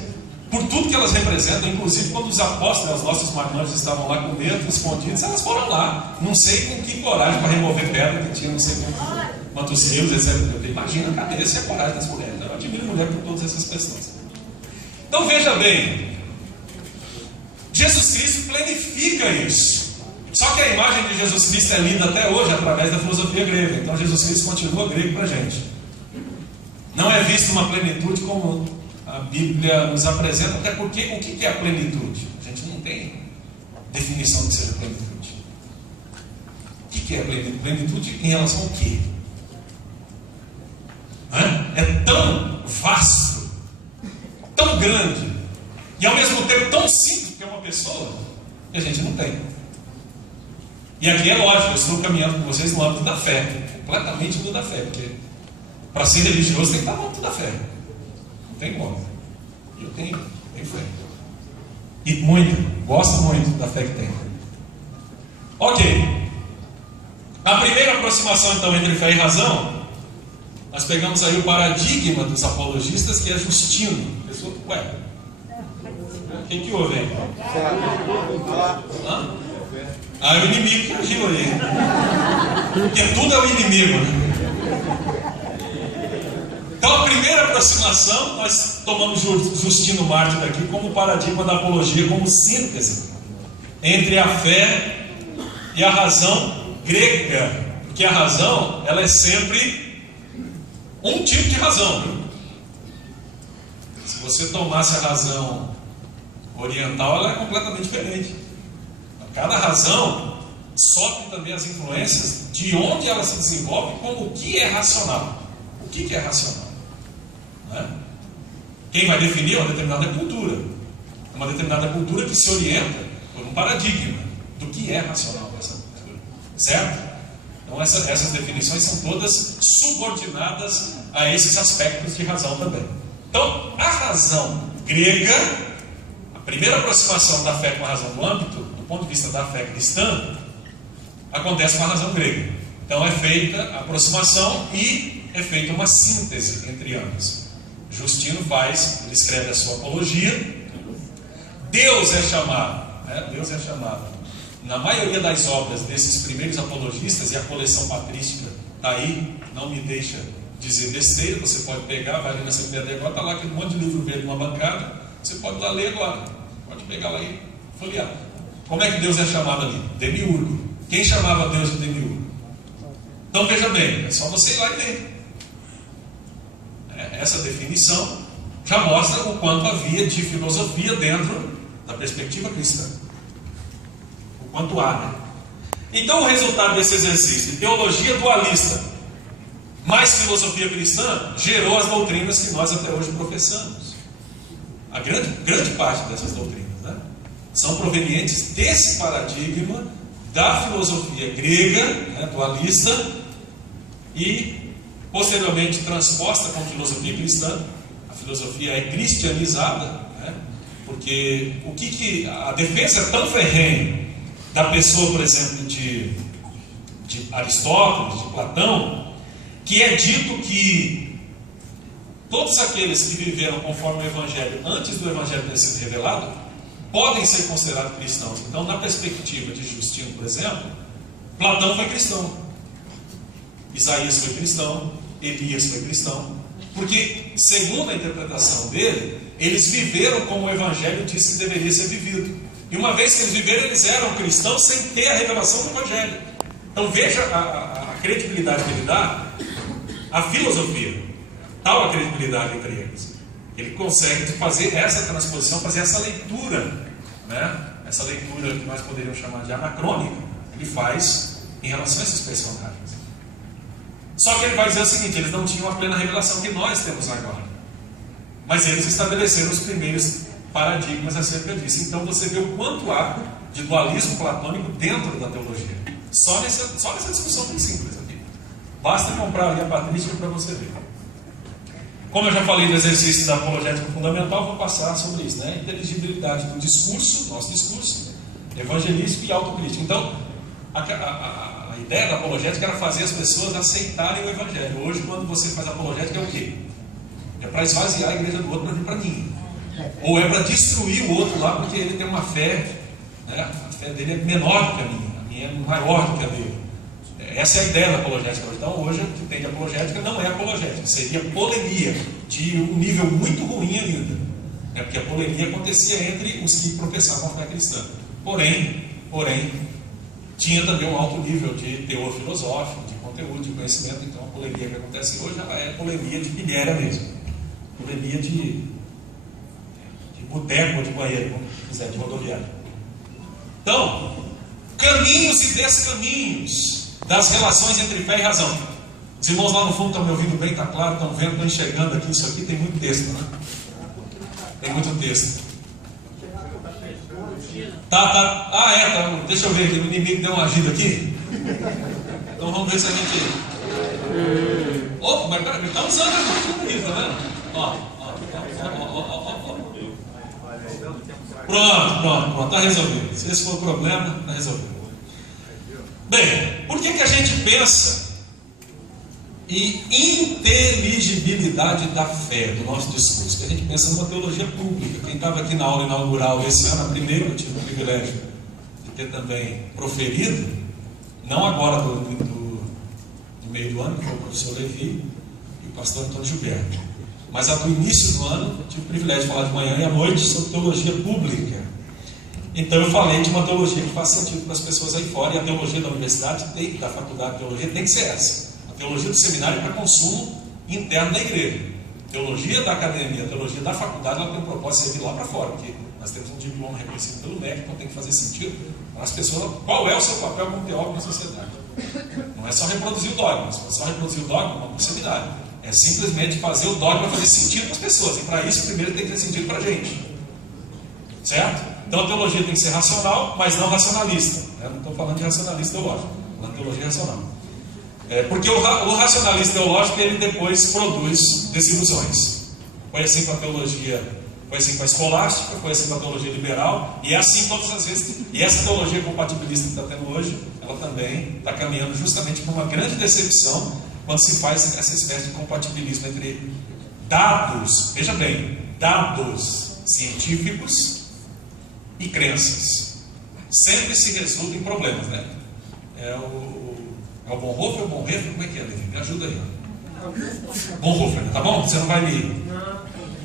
por tudo que elas representam, inclusive quando os apóstolos, as nossas marmanjas estavam lá com medo, escondidos, elas foram lá, não sei com que coragem para remover pedra que tinha, não sei quantos rios, etc. Imagina a cabeça e a coragem das mulheres. Eu admiro mulher por todas essas questões. Então veja bem, Jesus Cristo planifica isso. Só que a imagem de Jesus Cristo é lida até hoje através da filosofia grega. Então Jesus Cristo continua grego para a gente. Não é visto uma plenitude como a Bíblia nos apresenta, até porque o que é a plenitude? A gente não tem definição do que seja plenitude. O que é a plenitude? Plenitude em relação ao quê? É tão vasto, tão grande, e ao mesmo tempo tão simples que é uma pessoa, que a gente não tem. E aqui é lógico, eu estou caminhando com vocês no âmbito da fé, completamente no âmbito da fé, porque para ser religioso tem que estar no âmbito da fé. Não tem como. Eu tenho fé. E gosto muito da fé que tenho. Ok. A primeira aproximação então entre fé e razão, nós pegamos aí o paradigma dos apologistas, que é Justino. Pessoa, quem que houve aí? É o inimigo que agiu aí. Porque tudo é o inimigo, né? Então, a primeira aproximação, nós tomamos Justino Mártir aqui como paradigma da apologia, como síntese entre a fé e a razão grega. Porque a razão, ela é sempre um tipo de razão. Viu? Se você tomasse a razão oriental, ela é completamente diferente. Cada razão sofre também as influências de onde ela se desenvolve, como o que é racional. O que é racional? Quem vai definir é uma determinada cultura. Uma determinada cultura que se orienta por um paradigma do que é racional nessa cultura. Certo? Então essas definições são todas subordinadas a esses aspectos de razão também. Então, a razão grega, a primeira aproximação da fé com a razão do âmbito, do ponto de vista da fé cristã, acontece com a razão grega. Então é feita a aproximação e é feita uma síntese entre ambas. Justino ele escreve a sua apologia. Deus é chamado, na maioria das obras desses primeiros apologistas, e a coleção patrística está aí, não me deixa dizer besteira, você pode pegar, vai ali na CPD agora, está lá aquele monte de livro verde numa bancada, você pode lá ler agora, pode pegar lá e folhear. Como é que Deus é chamado ali? Demiurgo. Quem chamava Deus de Demiurgo? Então veja bem, é só você ir lá e ler. Essa definição já mostra o quanto havia de filosofia dentro da perspectiva cristã. O quanto há, né? Então o resultado desse exercício de teologia dualista mais filosofia cristã gerou as doutrinas que nós até hoje professamos. A grande parte dessas doutrinas, né, são provenientes desse paradigma da filosofia grega, né, dualista, e posteriormente transposta com a filosofia cristã. A filosofia é cristianizada, né, porque a defesa é tão ferrenha da pessoa, por exemplo, de Aristóteles, de Platão, que é dito que todos aqueles que viveram conforme o Evangelho antes do Evangelho ter sido revelado podem ser considerados cristãos. Então, na perspectiva de Justino, por exemplo, Platão foi cristão, Isaías foi cristão, Elias foi cristão, porque, segundo a interpretação dele, eles viveram como o Evangelho disse que deveria ser vivido. E uma vez que eles viveram, eles eram cristãos sem ter a revelação do Evangelho. Então veja a credibilidade que ele dá à filosofia, tal a credibilidade entre eles. Ele consegue fazer essa transposição, fazer essa leitura, né? Essa leitura que nós poderíamos chamar de anacrônica, ele faz em relação a esses personagens. Só que ele vai dizer o seguinte: eles não tinham a plena revelação que nós temos agora, mas eles estabeleceram os primeiros paradigmas acerca disso. Então você vê o quanto há de dualismo platônico dentro da teologia. Só nessa discussão bem simples aqui. Basta comprar ali a patrística para você ver. Como eu já falei do exercício da apologética fundamental, vou passar sobre isso, né? Inteligibilidade do discurso, nosso discurso, evangelístico e autocrítico. Então, a ideia da apologética era fazer as pessoas aceitarem o Evangelho. Hoje, quando você faz apologética, é o quê? É para esvaziar a igreja do outro para vir para mim. Ou é para destruir o outro lá porque ele tem uma fé, né? A fé dele é menor do que a minha é maior do que a dele. Essa é a ideia da apologética hoje. Então, hoje, o que tem de apologética não é apologética, seria polemia, de um nível muito ruim ainda. Porque a polemia acontecia entre os que professavam a fé cristã. Porém, tinha também um alto nível de teor filosófico, de conteúdo, de conhecimento. Então, a polemia que acontece hoje ela é polemia de pilhéria mesmo. Polemia de boteco ou de banheiro, como quiser, de rodoviário. Então, caminhos e descaminhos das relações entre fé e razão. Os irmãos lá no fundo estão me ouvindo bem, está claro, estão vendo, estão enxergando aqui. Isso aqui tem muito texto, né? Tem muito texto. Tá. Deixa eu ver aqui, o inimigo deu uma agida aqui. Então vamos ver se a gente. Opa, mas peraí, está usando a livro, tá vendo? Ó. Pronto, está resolvido. Se esse for o problema, está resolvido. Bem, por que a gente pensa em inteligibilidade da fé do nosso discurso? Que a gente pensa numa teologia pública. Quem estava aqui na aula inaugural esse ano, a primeira, eu tive o privilégio de ter também proferido, não agora do meio do ano, que foi o professor Levi e o pastor Antônio Gilberto, mas do início do ano, eu tive o privilégio de falar de manhã e à noite sobre teologia pública. Então eu falei de uma teologia que faz sentido para as pessoas aí fora, e a teologia da universidade, da faculdade de teologia, tem que ser essa. A teologia do seminário é para consumo interno da igreja. A teologia da academia, a teologia da faculdade, ela tem um propósito de servir lá para fora, porque nós temos um diploma reconhecido pelo MEC, então tem que fazer sentido para as pessoas. Qual é o seu papel como teólogo na sociedade? Não é só reproduzir o dogma. Se for só reproduzir o dogma, vamos para o seminário. É simplesmente fazer o dogma fazer sentido para as pessoas, e para isso primeiro tem que ter sentido para a gente. Certo? Então a teologia tem que ser racional, mas não racionalista. Eu não estou falando de racionalista teológico, estou falando de teologia racional. Porque o racionalista teológico, ele depois produz desilusões. Foi assim com a teologia, foi assim com a escolástica, foi assim com a teologia liberal, e é assim todas as vezes. E essa teologia compatibilista que está tendo hoje, ela também está caminhando justamente para uma grande decepção quando se faz essa espécie de compatibilismo entre dados, veja bem, dados científicos e crenças. Sempre se resulta em problemas, né? É o Bonhoeffer ou Bonhoeffer? Como é que é, Levi? Me ajuda aí. Bonhoeffer, tá bom? Você não vai me...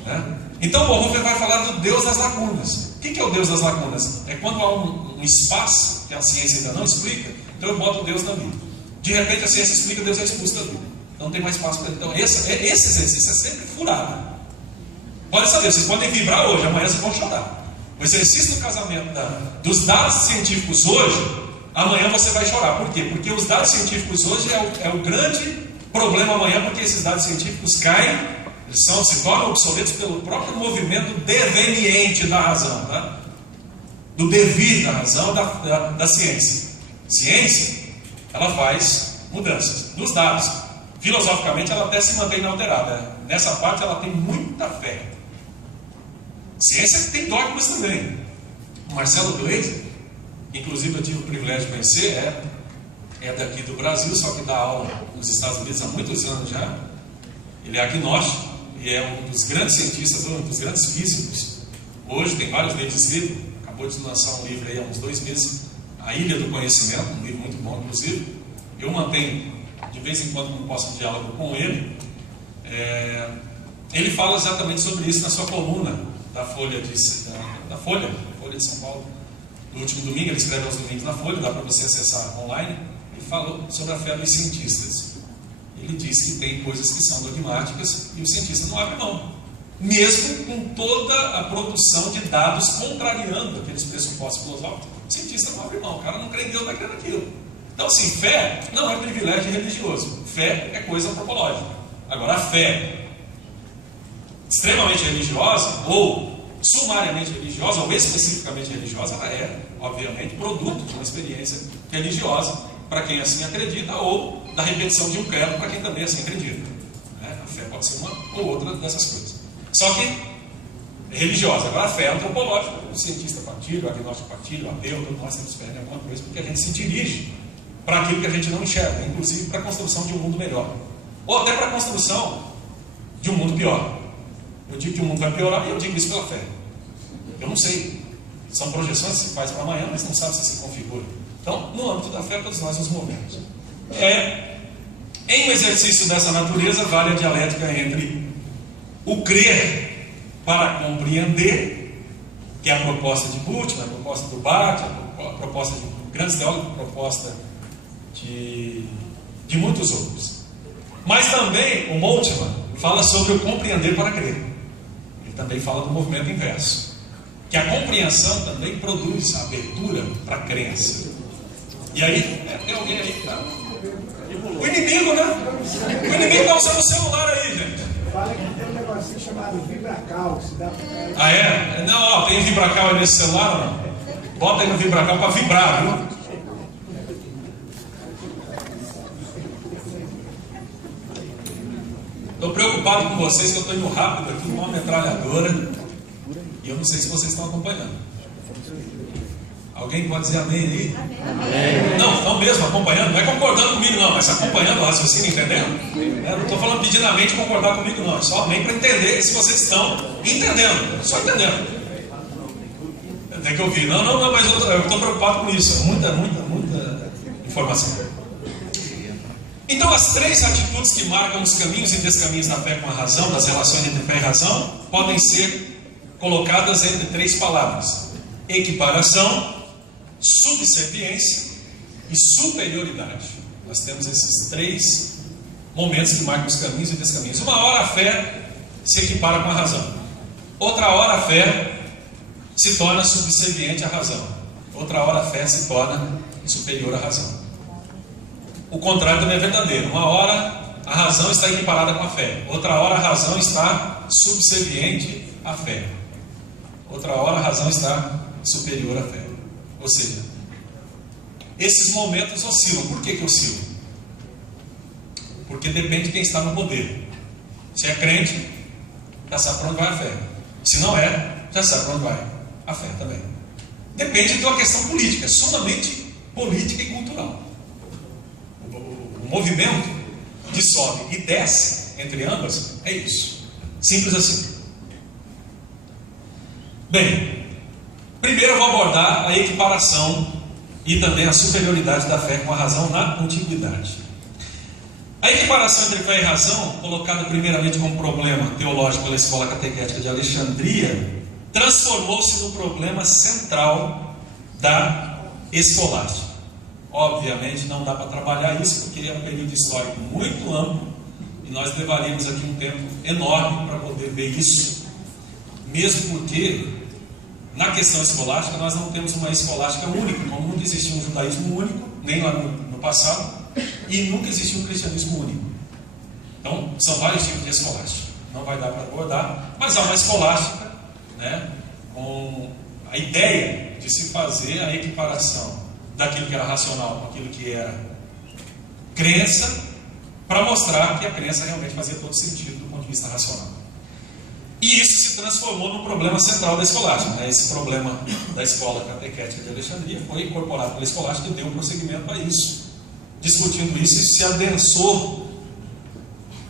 Né? Então Bonhoeffer vai falar do Deus das lacunas. O que é o Deus das lacunas? É quando há um espaço que a ciência ainda não explica, então eu boto o Deus na Bíblia. De repente a ciência explica, Deus é expulso da Bíblia. Não tem mais espaço para ele. Então esse exercício é sempre furado. Pode saber, vocês podem vibrar hoje, amanhã vocês vão chorar. O exercício do casamento dos dados científicos hoje, amanhã você vai chorar. Por quê? Porque os dados científicos hoje é o grande problema amanhã, porque esses dados científicos caem, eles se tornam obsoletos pelo próprio movimento deveniente da razão, tá? Do devir da razão, da ciência. ciência, ela faz mudanças. Nos dados, filosoficamente, ela até se mantém inalterada. Nessa parte, ela tem muita fé. Ciência tem dogmas também. O Marcelo Gleiser, inclusive eu tive o privilégio de conhecer, é daqui do Brasil, só que dá aula nos Estados Unidos há muitos anos já. Ele é agnóstico e é um dos grandes cientistas, um dos grandes físicos. Hoje tem vários livros escritos, acabou de lançar um livro aí há uns 2 meses, A Ilha do Conhecimento, um livro muito bom, inclusive. Eu mantenho, de vez em quando, um diálogo com ele. Ele fala exatamente sobre isso na sua coluna da Folha de São Paulo. No último domingo, ele escreve aos domingos na Folha, dá para você acessar online. Ele falou sobre a fé dos cientistas. Ele diz que tem coisas que são dogmáticas e o cientista não abre mão. Mesmo com toda a produção de dados contrariando aqueles pressupostos filosóficos, o cientista não abre mão. O cara não crê em Deus, vai crer naquilo. Então, assim, fé não é privilégio religioso. Fé é coisa antropológica. Agora, a fé extremamente religiosa, ou sumariamente religiosa, ou especificamente religiosa, ela é, obviamente, produto de uma experiência religiosa, para quem assim acredita, ou da repetição de um credo para quem também assim acredita. A fé pode ser uma ou outra dessas coisas. Só que é religiosa. Agora, a fé é antropológica. O cientista partilha, o agnóstico partilha, o ateu, todos nós temos fé em alguma coisa, porque a gente se dirige para aquilo que a gente não enxerga, inclusive para a construção de um mundo melhor, ou até para a construção de um mundo pior. Eu digo que o mundo vai piorar e eu digo isso pela fé. Eu não sei. São projeções que se faz para amanhã, mas não sabe se configura. Então, no âmbito da fé, todos nós nos movemos. Em um exercício dessa natureza, vale a dialética entre o crer para compreender, que é a proposta de Bultmann, a proposta do Barth, a proposta de grandes teólogos, a proposta de muitos outros. Mas também o Moltmann fala sobre o compreender para crer. Ele também fala do movimento inverso, que a compreensão também produz a abertura para a crença. E aí, tem alguém aí que está... O inimigo, né? O inimigo está usando o celular aí, gente. Fala que tem um negocinho chamado Vibracal. Ah, é? Não, tem Vibracal aí nesse celular ou não? Bota aí no Vibracal para vibrar, viu? Estou preocupado com vocês, que eu estou indo rápido aqui, uma metralhadora. E eu não sei se vocês estão acompanhando. Alguém pode dizer amém aí? Amém. Não, estão mesmo acompanhando. Não é concordando comigo não, mas acompanhando o raciocínio, entendendo? Eu não estou falando pedindo a mente concordar comigo não. É só amém para entender se vocês estão entendendo. Só entendendo. Tem que ouvir. Não, mas eu estou preocupado com isso. Muita informação. Então, as 3 atitudes que marcam os caminhos e descaminhos da fé com a razão, das relações entre fé e razão, podem ser colocadas entre 3 palavras: equiparação, subserviência e superioridade. Nós temos esses 3 momentos que marcam os caminhos e descaminhos. Uma hora a fé se equipara com a razão. Outra hora a fé se torna subserviente à razão. Outra hora a fé se torna superior à razão. O contrário também é verdadeiro. Uma hora a razão está equiparada com a fé. Outra hora a razão está subserviente à fé. Outra hora a razão está superior à fé. Ou seja, esses momentos oscilam. Por que oscilam? Porque depende de quem está no poder. Se é crente, já sabe para onde vai a fé. Se não é, já sabe para onde vai a fé também. Depende de uma questão política, sumamente política e cultural. O movimento que sobe e desce entre ambas é isso. Simples assim. Bem, primeiro eu vou abordar a equiparação e também a superioridade da fé com a razão na antiguidade. A equiparação entre fé e razão, colocada primeiramente como problema teológico pela Escola Catequética de Alexandria, transformou-se no problema central da escolástica. Obviamente não dá para trabalhar isso, porque é um período histórico muito amplo e nós levaríamos aqui um tempo enorme para poder ver isso, mesmo porque na questão escolástica nós não temos uma escolástica única, como nunca existiu um judaísmo único, nem lá no passado, e nunca existiu um cristianismo único. Então são vários tipos de escolástica, não vai dar para abordar, mas há uma escolástica, né, com a ideia de se fazer a equiparação daquilo que era racional com aquilo que era crença, para mostrar que a crença realmente fazia todo sentido do ponto de vista racional. E isso se transformou no problema central da escolástica, né? Esse problema da escola catequética de Alexandria foi incorporado pela escolástica e deu um prosseguimento a isso. Discutindo isso, se adensou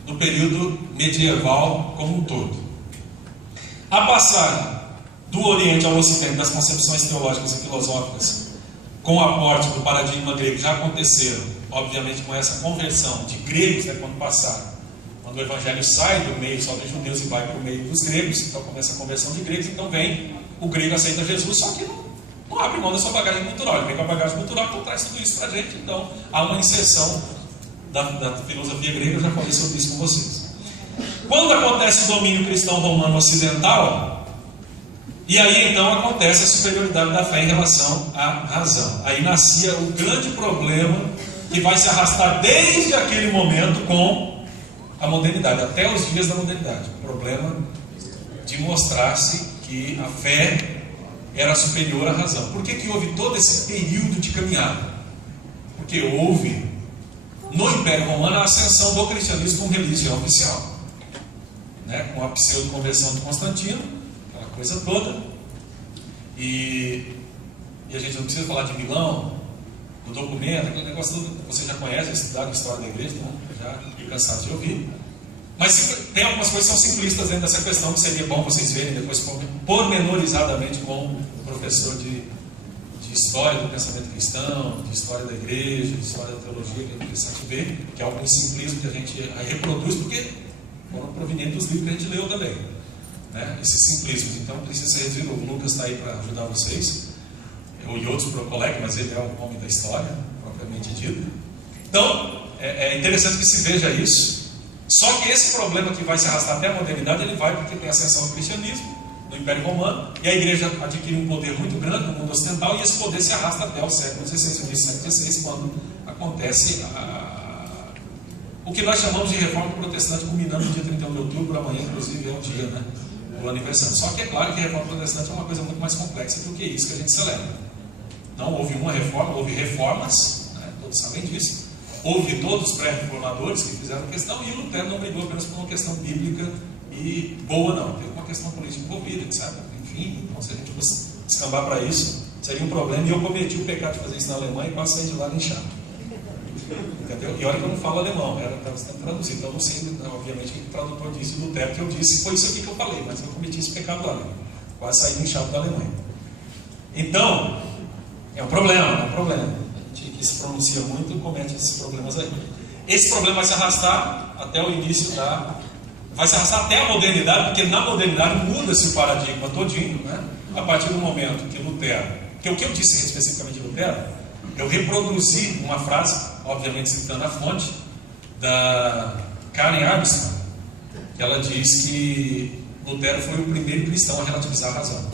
no período medieval como um todo. A passagem do Oriente ao Ocidente das concepções teológicas e filosóficas com o aporte do paradigma grego já aconteceram, obviamente com essa conversão de gregos, né, quando o evangelho sai do meio só dos judeus e vai para o meio dos gregos, então começa a conversão de gregos, então vem o grego aceita Jesus, só que não abre mão da sua bagagem cultural, ele vem com a bagagem cultural, então traz tudo isso para a gente, então há uma inserção da filosofia grega, eu já falei sobre isso com vocês. Quando acontece o domínio cristão romano ocidental, e aí então acontece a superioridade da fé em relação à razão. Aí nascia o grande problema que vai se arrastar desde aquele momento com a modernidade, até os dias da modernidade. O problema de mostrar-se que a fé era superior à razão. Por que houve todo esse período de caminhada? Porque houve no Império Romano a ascensão do cristianismo como religião oficial, né? Com a pseudo-conversão de Constantino, aquela coisa toda, e a gente não precisa falar de Milão, do documento, aquele negócio todo que você já conhece, estudado a história da igreja, então já fiquei cansado de ouvir. Mas tem algumas coisas que são simplistas dentro dessa questão, que seria bom vocês verem depois pormenorizadamente com o professor de história do pensamento cristão, de história da igreja, de história da teologia, que é interessante ver, que é algo simplismo que a gente reproduz, porque foram provenientes dos livros que a gente leu também, né? Esses simplismos. Então precisa ser reduzido. O Lucas está aí para ajudar vocês, o Yotos Procolec, mas ele é o homem da história, propriamente dito. Então, é interessante que se veja isso. Só que esse problema que vai se arrastar até a modernidade, ele vai porque tem a ascensão do cristianismo no Império Romano, e a igreja adquire um poder muito grande no mundo ocidental, e esse poder se arrasta até o século XVI, o século XVI, quando acontece o que nós chamamos de reforma protestante, culminando no dia 31 de outubro, amanhã inclusive é o dia, né, do aniversário. Só que é claro que a reforma protestante é uma coisa muito mais complexa do que isso que a gente celebra. Não houve uma reforma, houve reformas, né, todos sabem disso. Houve todos os pré-reformadores que fizeram questão, e o Lutero não brigou apenas por uma questão bíblica e boa, não. Teve uma questão política envolvida, etc. Enfim, então se a gente fosse descambar para isso, seria um problema. E eu cometi o pecado de fazer isso na Alemanha e passei de lá linchado. Entendeu? E olha que eu não falo alemão, estava sendo traduzido, então não sei, obviamente, o que o tradutor disse, o Lutero que eu disse, foi isso aqui que eu falei, mas eu cometi esse pecado lá, né? Quase saí linchado da Alemanha. Então, é um problema, A gente que se pronuncia muito comete esses problemas aí. Esse problema vai se arrastar até o início vai se arrastar até a modernidade, porque na modernidade muda-se o paradigma todinho, né? A partir do momento que Lutero, que o que eu disse especificamente de Lutero, eu reproduzi uma frase, obviamente citando a fonte, da Karen Armstrong, que ela diz que Lutero foi o primeiro cristão a relativizar a razão.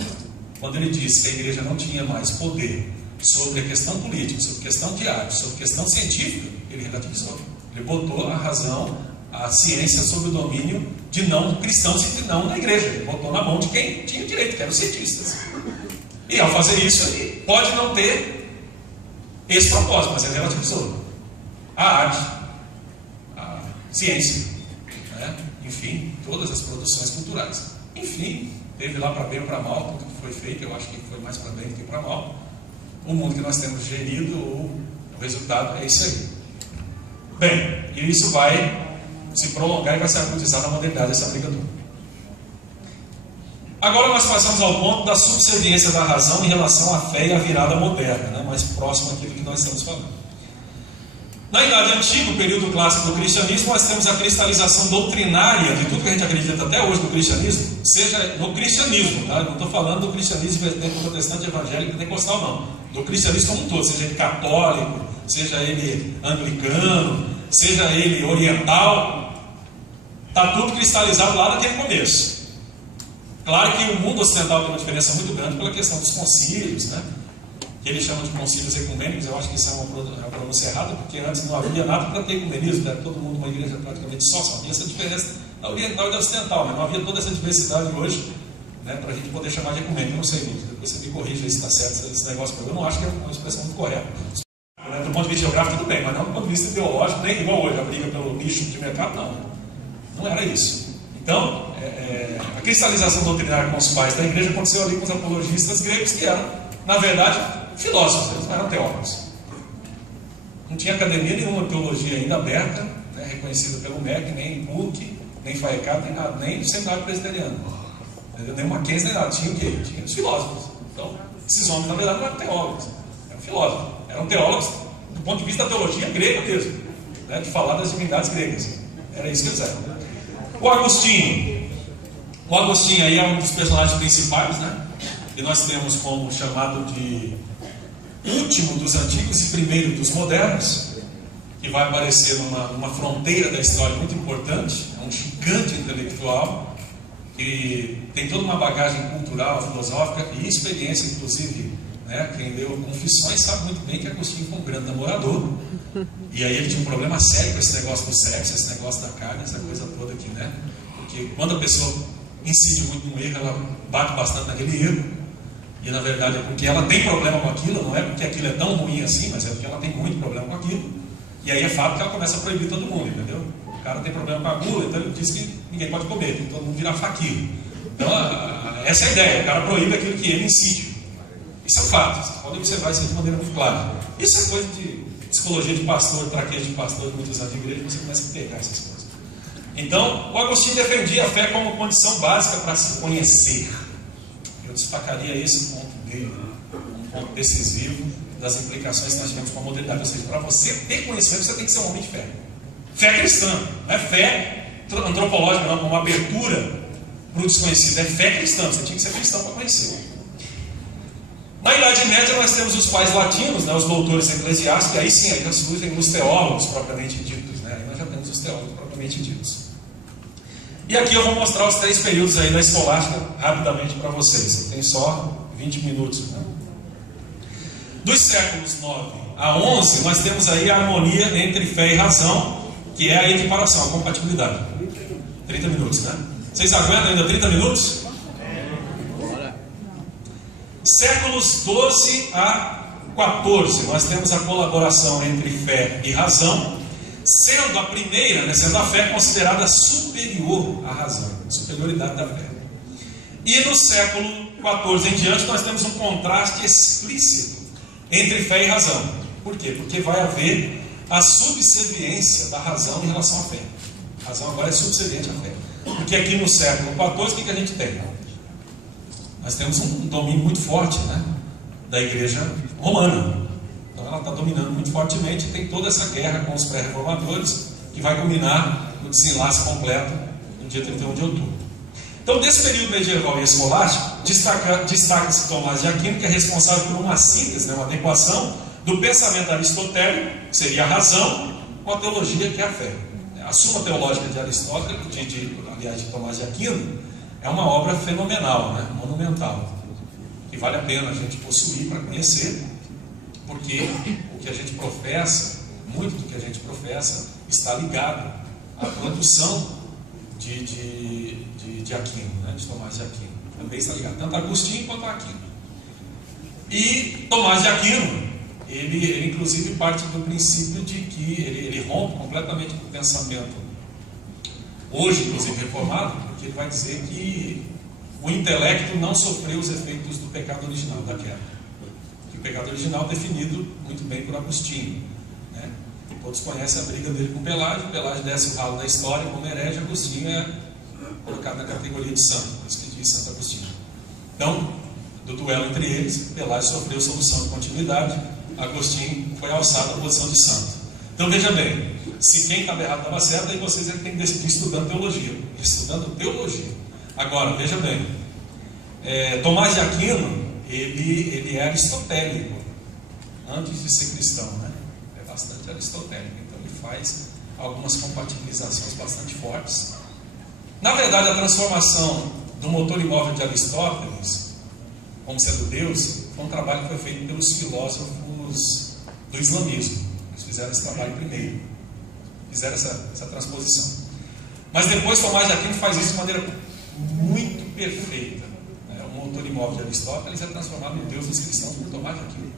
Quando ele disse que a igreja não tinha mais poder sobre a questão política, sobre a questão de arte, sobre a questão científica, ele relativizou. Ele botou a razão, a ciência sob o domínio de não cristãos e de não da igreja. Ele botou na mão de quem tinha direito, que eram os cientistas. E ao fazer isso, ele pode não ter esse propósito, mas ele relativizou a arte, a ciência, né? Enfim, todas as produções culturais. Enfim, teve lá para bem ou para mal tudo que foi feito. Eu acho que foi mais para bem do que para mal. O mundo que nós temos gerido, o resultado é isso aí. Bem, e isso vai se prolongar e vai se agudizar na modernidade, essa briga toda. Agora nós passamos ao ponto da subserviência da razão em relação à fé e à virada moderna, né? Mais próximo àquilo que nós estamos falando. Na Idade Antiga, o período clássico do cristianismo, nós temos a cristalização doutrinária de tudo que a gente acredita até hoje no cristianismo, seja no cristianismo, tá? Não estou falando do cristianismo protestante, evangélico, pentecostal, não. Do cristianismo como um todo, seja ele católico, seja ele anglicano, seja ele oriental, está tudo cristalizado lá naquele começo. Claro que o mundo ocidental tem uma diferença muito grande pela questão dos concílios, né? Que eles chamam de concílios ecumênicos. Eu acho que isso é uma pronúncia errada, porque antes não havia nada para ter ecumenismo, era todo mundo uma igreja praticamente só havia essa diferença da oriental e da ocidental, mas não havia toda essa diversidade hoje, né, para a gente poder chamar de ecumênico. Eu não sei muito, depois depois você me corrige aí se está certo esse negócio, eu não acho que é uma expressão muito correta. Do ponto de vista geográfico, tudo bem, mas não do ponto de vista ideológico, nem igual hoje, a briga pelo nicho de mercado, não. Não era isso. Então, a cristalização doutrinária com os pais da igreja aconteceu ali com os apologistas gregos, que eram, na verdade, filósofos, eles não eram teólogos. Não tinha academia nenhuma de teologia ainda aberta, né, reconhecida pelo MEC, nem PUC, nem FAECAT, nem nada, nem o seminário presbiteriano. Nem o Mackenzie, nem nada. Tinha o quê? Tinha os filósofos. Então, esses homens, na verdade, não eram teólogos, eram filósofos. Eram teólogos do ponto de vista da teologia grega mesmo, né, de falar das divindades gregas. Era isso que eles eram. O Agostinho aí é um dos personagens principais, né? E nós temos como chamado de último dos antigos e primeiro dos modernos, que vai aparecer numa fronteira da história muito importante, é um gigante intelectual, que tem toda uma bagagem cultural, filosófica e experiência, inclusive, né? Quem leu Confissões sabe muito bem que Agostinho foi um grande namorador, e aí ele tinha um problema sério com esse negócio do sexo, esse negócio da carne, essa coisa toda aqui, né? Porque quando a pessoa incide muito no erro, ela bate bastante naquele erro, e na verdade é porque ela tem problema com aquilo, não é porque aquilo é tão ruim assim, mas é porque ela tem muito problema com aquilo, e aí é fato que ela começa a proibir todo mundo, entendeu? O cara tem problema com a gula, então ele diz que ninguém pode comer, tem que todo mundo virar faquilo. Então essa é a ideia, o cara proíbe aquilo que ele incide. Isso é um fato, você pode observar isso de maneira muito clara. Isso é coisa de psicologia de pastor, traquejo de pastor de muitos anos de igreja, você começa a pegar essas coisas. Então, o Agostinho defendia a fé como condição básica para se conhecer. Eu destacaria esse ponto dele, um ponto decisivo das implicações que nós tivemos com a modernidade. Ou seja, para você ter conhecimento, você tem que ser um homem de fé. Fé cristã, não é fé antropológica, não, como uma abertura para o desconhecido. É fé cristã, você tinha que ser cristão para conhecer. Na Idade Média nós temos os pais latinos, né, os doutores eclesiásticos, e aí sim, aí já surgem os teólogos propriamente ditos, né, aí nós já temos os teólogos propriamente ditos. E aqui eu vou mostrar os 3 períodos aí da escolástica rapidamente para vocês. Eu tenho só 20 minutos. Né? Dos séculos 9 a 11, nós temos aí a harmonia entre fé e razão, que é a equiparação, a compatibilidade. 30 minutos, né? Vocês aguentam ainda 30 minutos? Séculos 12 a 14, nós temos a colaboração entre fé e razão, sendo a primeira, né, sendo a fé considerada superior à razão, superioridade da fé. E no século 14 em diante, nós temos um contraste explícito entre fé e razão. Por quê? Porque vai haver a subserviência da razão em relação à fé. A razão agora é subserviente à fé. Porque aqui no século 14, o que a gente tem? Nós temos um domínio muito forte, né, da igreja romana. Então ela está dominando muito fortemente e tem toda essa guerra com os pré-reformadores que vai culminar no desenlace completo no dia 31 de outubro. Então, desse período medieval e escolástico, destaca-se Tomás de Aquino, que é responsável por uma síntese, né, uma adequação do pensamento aristotélico, que seria a razão, com a teologia, que é a fé. A Suma Teológica de Aristóteles, aliás, de Tomás de Aquino, é uma obra fenomenal, né? Monumental, que vale a pena a gente possuir para conhecer, porque o que a gente professa, muito do que a gente professa, está ligado à produção de Aquino, né? De Tomás de Aquino. Também está ligado, tanto a Agostinho quanto a Aquino. E Tomás de Aquino, ele inclusive parte do princípio de que ele rompe completamente com o pensamento, hoje inclusive reformado, porque ele vai dizer que o intelecto não sofreu os efeitos do pecado original, da queda. Que o pecado original é definido muito bem por Agostinho, né? Todos conhecem a briga dele com Pelágio. Pelágio desce o ralo da história como herege, Agostinho é colocado na categoria de santo, por isso que diz Santo Agostinho. Então, do duelo entre eles, Pelágio sofreu solução de continuidade, Agostinho foi alçado à posição de santo. Então veja bem, se quem estava errado estava certo, aí vocês têm que ir estudando teologia. Estudando teologia. Agora, veja bem, Tomás de Aquino, ele é aristotélico, antes de ser cristão, né? É bastante aristotélico, então ele faz algumas compatibilizações bastante fortes. Na verdade, a transformação do motor imóvel de Aristóteles, como sendo Deus, foi um trabalho que foi feito pelos filósofos do islamismo. Eles fizeram esse trabalho primeiro, fizeram essa transposição. Mas depois Tomás de Aquino faz isso de maneira muito perfeita, né? Um autor imóvel de Aristóteles é transformado no Deus dos cristãos por Tomás de Aquino.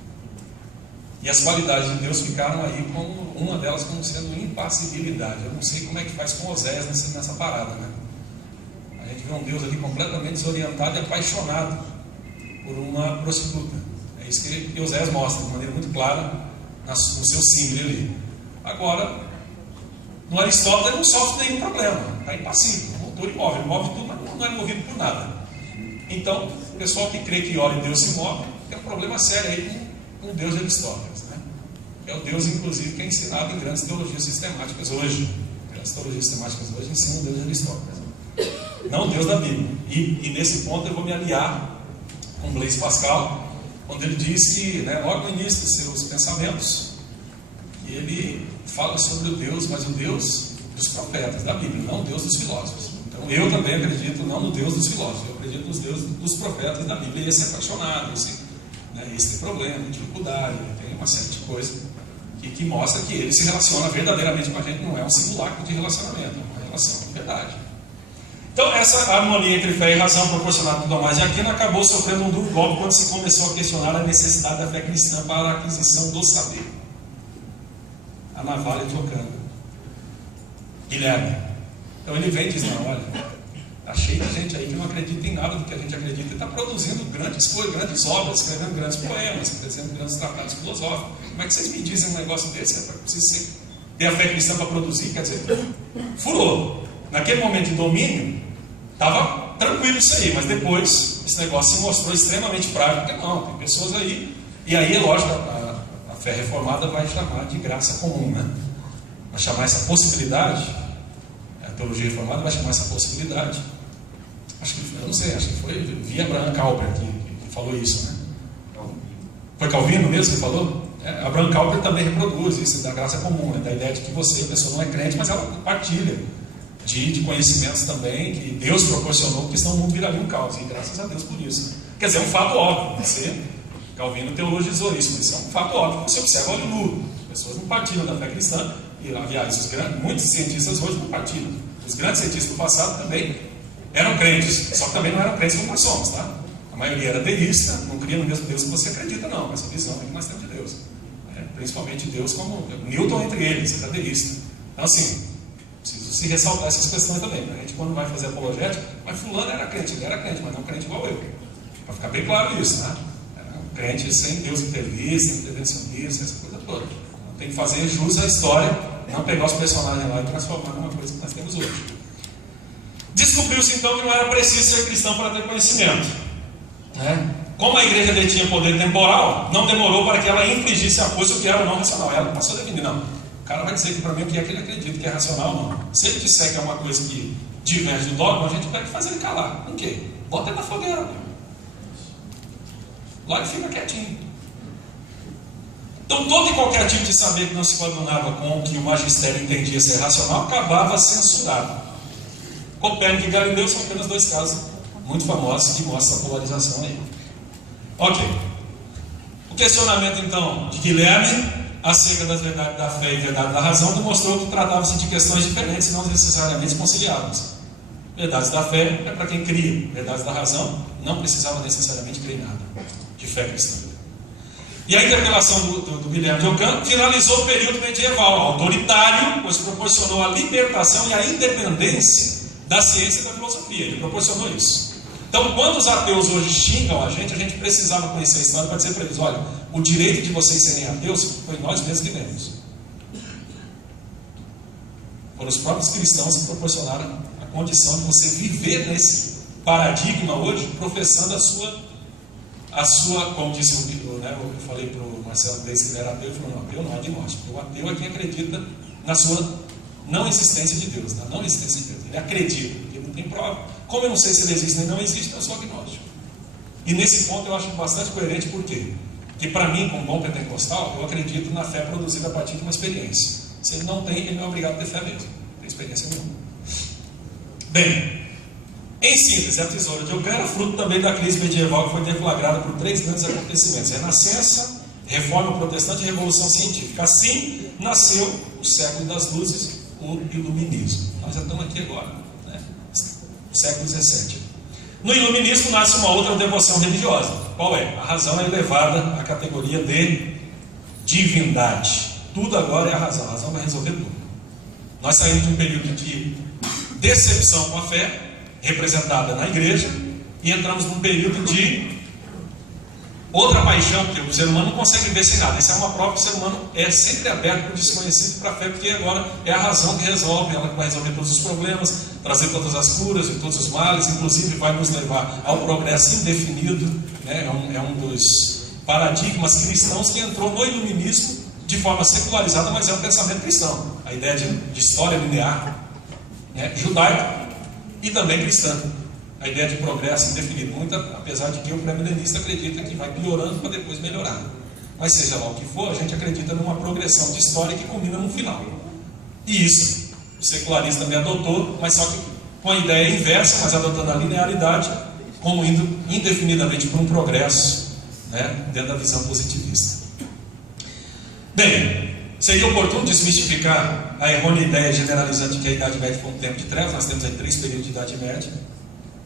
E as qualidades de Deus ficaram aí, como uma delas como sendo impassibilidade. Eu não sei como é que faz com Oséias nessa parada, né? A gente vê um Deus ali completamente desorientado e apaixonado por uma prostituta. É isso que Oséias mostra de maneira muito clara no seu símbolo ali. Agora, no Aristóteles ele não sofre nenhum problema, está impassível, o autor imóvel, move tudo, mas não é movido por nada. Então, o pessoal que crê que ora e Deus se move, tem um problema sério aí com o Deus de Aristóteles, né? É o Deus, inclusive, que é ensinado em grandes teologias sistemáticas hoje. Grandes teologias sistemáticas hoje ensinam o Deus de Aristóteles, não o Deus da Bíblia. E nesse ponto eu vou me aliar com Blaise Pascal, quando ele diz que, né, logo no início dos seus pensamentos, que ele fala sobre o Deus, mas o Deus dos profetas da Bíblia, não o Deus dos filósofos. Então eu também acredito não no Deus dos filósofos, eu acredito nos deuses dos profetas da Bíblia. E esse é apaixonado, esse tem problema, dificuldade, tem uma série de coisas que mostra que ele se relaciona verdadeiramente com a gente, não é um simulacro de relacionamento, é uma relação de verdade. Então essa harmonia entre fé e razão proporcionada por Tomás de Aquino acabou sofrendo um duro golpe quando se começou a questionar a necessidade da fé cristã para a aquisição do saber. A navalha de Ockham. Guilherme. Então ele vem e diz, não, olha, está cheio de gente aí que não acredita em nada do que a gente acredita, e está produzindo grandes coisas, grandes obras, escrevendo grandes poemas, escrevendo grandes tratados filosóficos. Como é que vocês me dizem um negócio desse? É preciso ter a fé cristã para produzir? Quer dizer, furou. Naquele momento de domínio, estava tranquilo isso aí, mas depois esse negócio se mostrou extremamente frágil, porque não, tem pessoas aí, e aí é lógico, a fé reformada vai chamar de graça comum, né? Vai chamar essa possibilidade, a teologia reformada vai chamar essa possibilidade, acho que, eu não sei, acho que foi via Abraham Kuyper que falou isso, né? Foi Calvino mesmo que falou? Abraham Kuyper também reproduz isso da graça comum, né? Da ideia de que você, a pessoa não é crente, mas ela partilha de conhecimentos também que Deus proporcionou, porque senão o mundo viraria um caos, e graças a Deus por isso. Quer dizer, é um fato óbvio, Calvino teologizou isso, mas isso é um fato óbvio que você observa olho nu. As pessoas não partilham da fé cristã, e aliás, muitos cientistas hoje não partilham. Os grandes cientistas do passado também eram crentes, só que também não eram crentes como nós somos, tá? A maioria era deísta, não cria no mesmo Deus que você acredita, não, essa visão é que nós temos de Deus. Principalmente Deus como Newton entre eles, era deísta. Então assim, preciso se ressaltar essas questões também. A gente, quando vai fazer apologética, mas fulano era crente, ele era crente, mas não crente igual eu. Para ficar bem claro isso, né? Era um crente sem Deus intervista, intervencionista, essa coisa toda. Então, tem que fazer jus à história, não pegar os personagens lá e transformar numa coisa que nós temos hoje. Descobriu-se então que não era preciso ser cristão para ter conhecimento, né? Como a igreja detinha poder temporal, não demorou para que ela infligisse a força o que era ou não racional. Ela passou a definir, não. O cara vai dizer que para mim o que é que ele acredita, que é racional ou não. Se ele disser que é uma coisa que diverge do dogma, a gente vai fazer ele calar. Com o quê? Bota ele na fogueira. Lá ele fica quietinho. Então todo e qualquer tipo de saber que não se coadunava com o que o magistério entendia ser racional, acabava censurado. Copérnico e Galileu são apenas dois casos muito famosos que mostram a polarização aí. Ok. O questionamento então de Guilherme acerca das verdades da fé e verdade da razão demonstrou que tratava-se de questões diferentes, não necessariamente conciliáveis. Verdades da fé é para quem cria, verdades da razão não precisava necessariamente crer em nada de fé cristã. E a interpelação do Guilherme de Ockham finalizou o período medieval, autoritário, pois proporcionou a libertação e a independência da ciência e da filosofia. Ele proporcionou isso. Então, quando os ateus hoje xingam a gente precisava conhecer a história para dizer para eles, olha, o direito de vocês serem ateus foi nós mesmos que demos. Foram os próprios cristãos que proporcionaram a condição de você viver nesse paradigma hoje, professando a sua, como disse né, eu falei para o Marcelo desde que ele era ateu, ele falou, não, ateu não é agnóstico. O ateu é quem acredita na sua não existência de Deus, na não existência de Deus. Ele acredita, ele não tem prova. Como eu não sei se ele existe nem não existe, eu sou agnóstico. E nesse ponto eu acho bastante coerente, por quê? Porque para mim, como bom pentecostal, eu acredito na fé produzida a partir de uma experiência. Se ele não tem, ele não é obrigado a ter fé mesmo. Não tem experiência nenhuma. Bem, em síntese, a tesoura de Ockham era fruto também da crise medieval que foi deflagrada por 3 grandes acontecimentos: Renascença, Reforma Protestante e Revolução Científica. Assim nasceu o século das luzes, o iluminismo. Nós já estamos aqui agora, né? Século XVII. No iluminismo nasce uma outra devoção religiosa. Qual é? A razão é elevada à categoria de divindade. Tudo agora é a razão vai resolver tudo. Nós saímos de um período de decepção com a fé, representada na igreja, e entramos num período de outra paixão, porque o ser humano não consegue ver sem nada. Essa é uma prova que o ser humano é sempre aberto para o desconhecido, para a fé, porque agora é a razão que resolve, ela que vai resolver todos os problemas, trazer todas as curas e todos os males, inclusive vai nos levar ao progresso indefinido, né? É um dos paradigmas cristãos que entrou no iluminismo de forma secularizada, mas é um pensamento cristão. A ideia de história linear, né? Judaica e também cristã. A ideia de progresso indefinido, apesar de que o pré-milenista acredita que vai piorando para depois melhorar. Mas seja lá o que for, a gente acredita numa progressão de história que culmina no final. E isso o secularista também adotou, mas só que com a ideia inversa, mas adotando a linearidade, como indo indefinidamente para um progresso, né, dentro da visão positivista. Bem, seria oportuno desmistificar a errônea ideia generalizante que a Idade Média foi um tempo de trevas. Nós temos aí 3 períodos de Idade Média,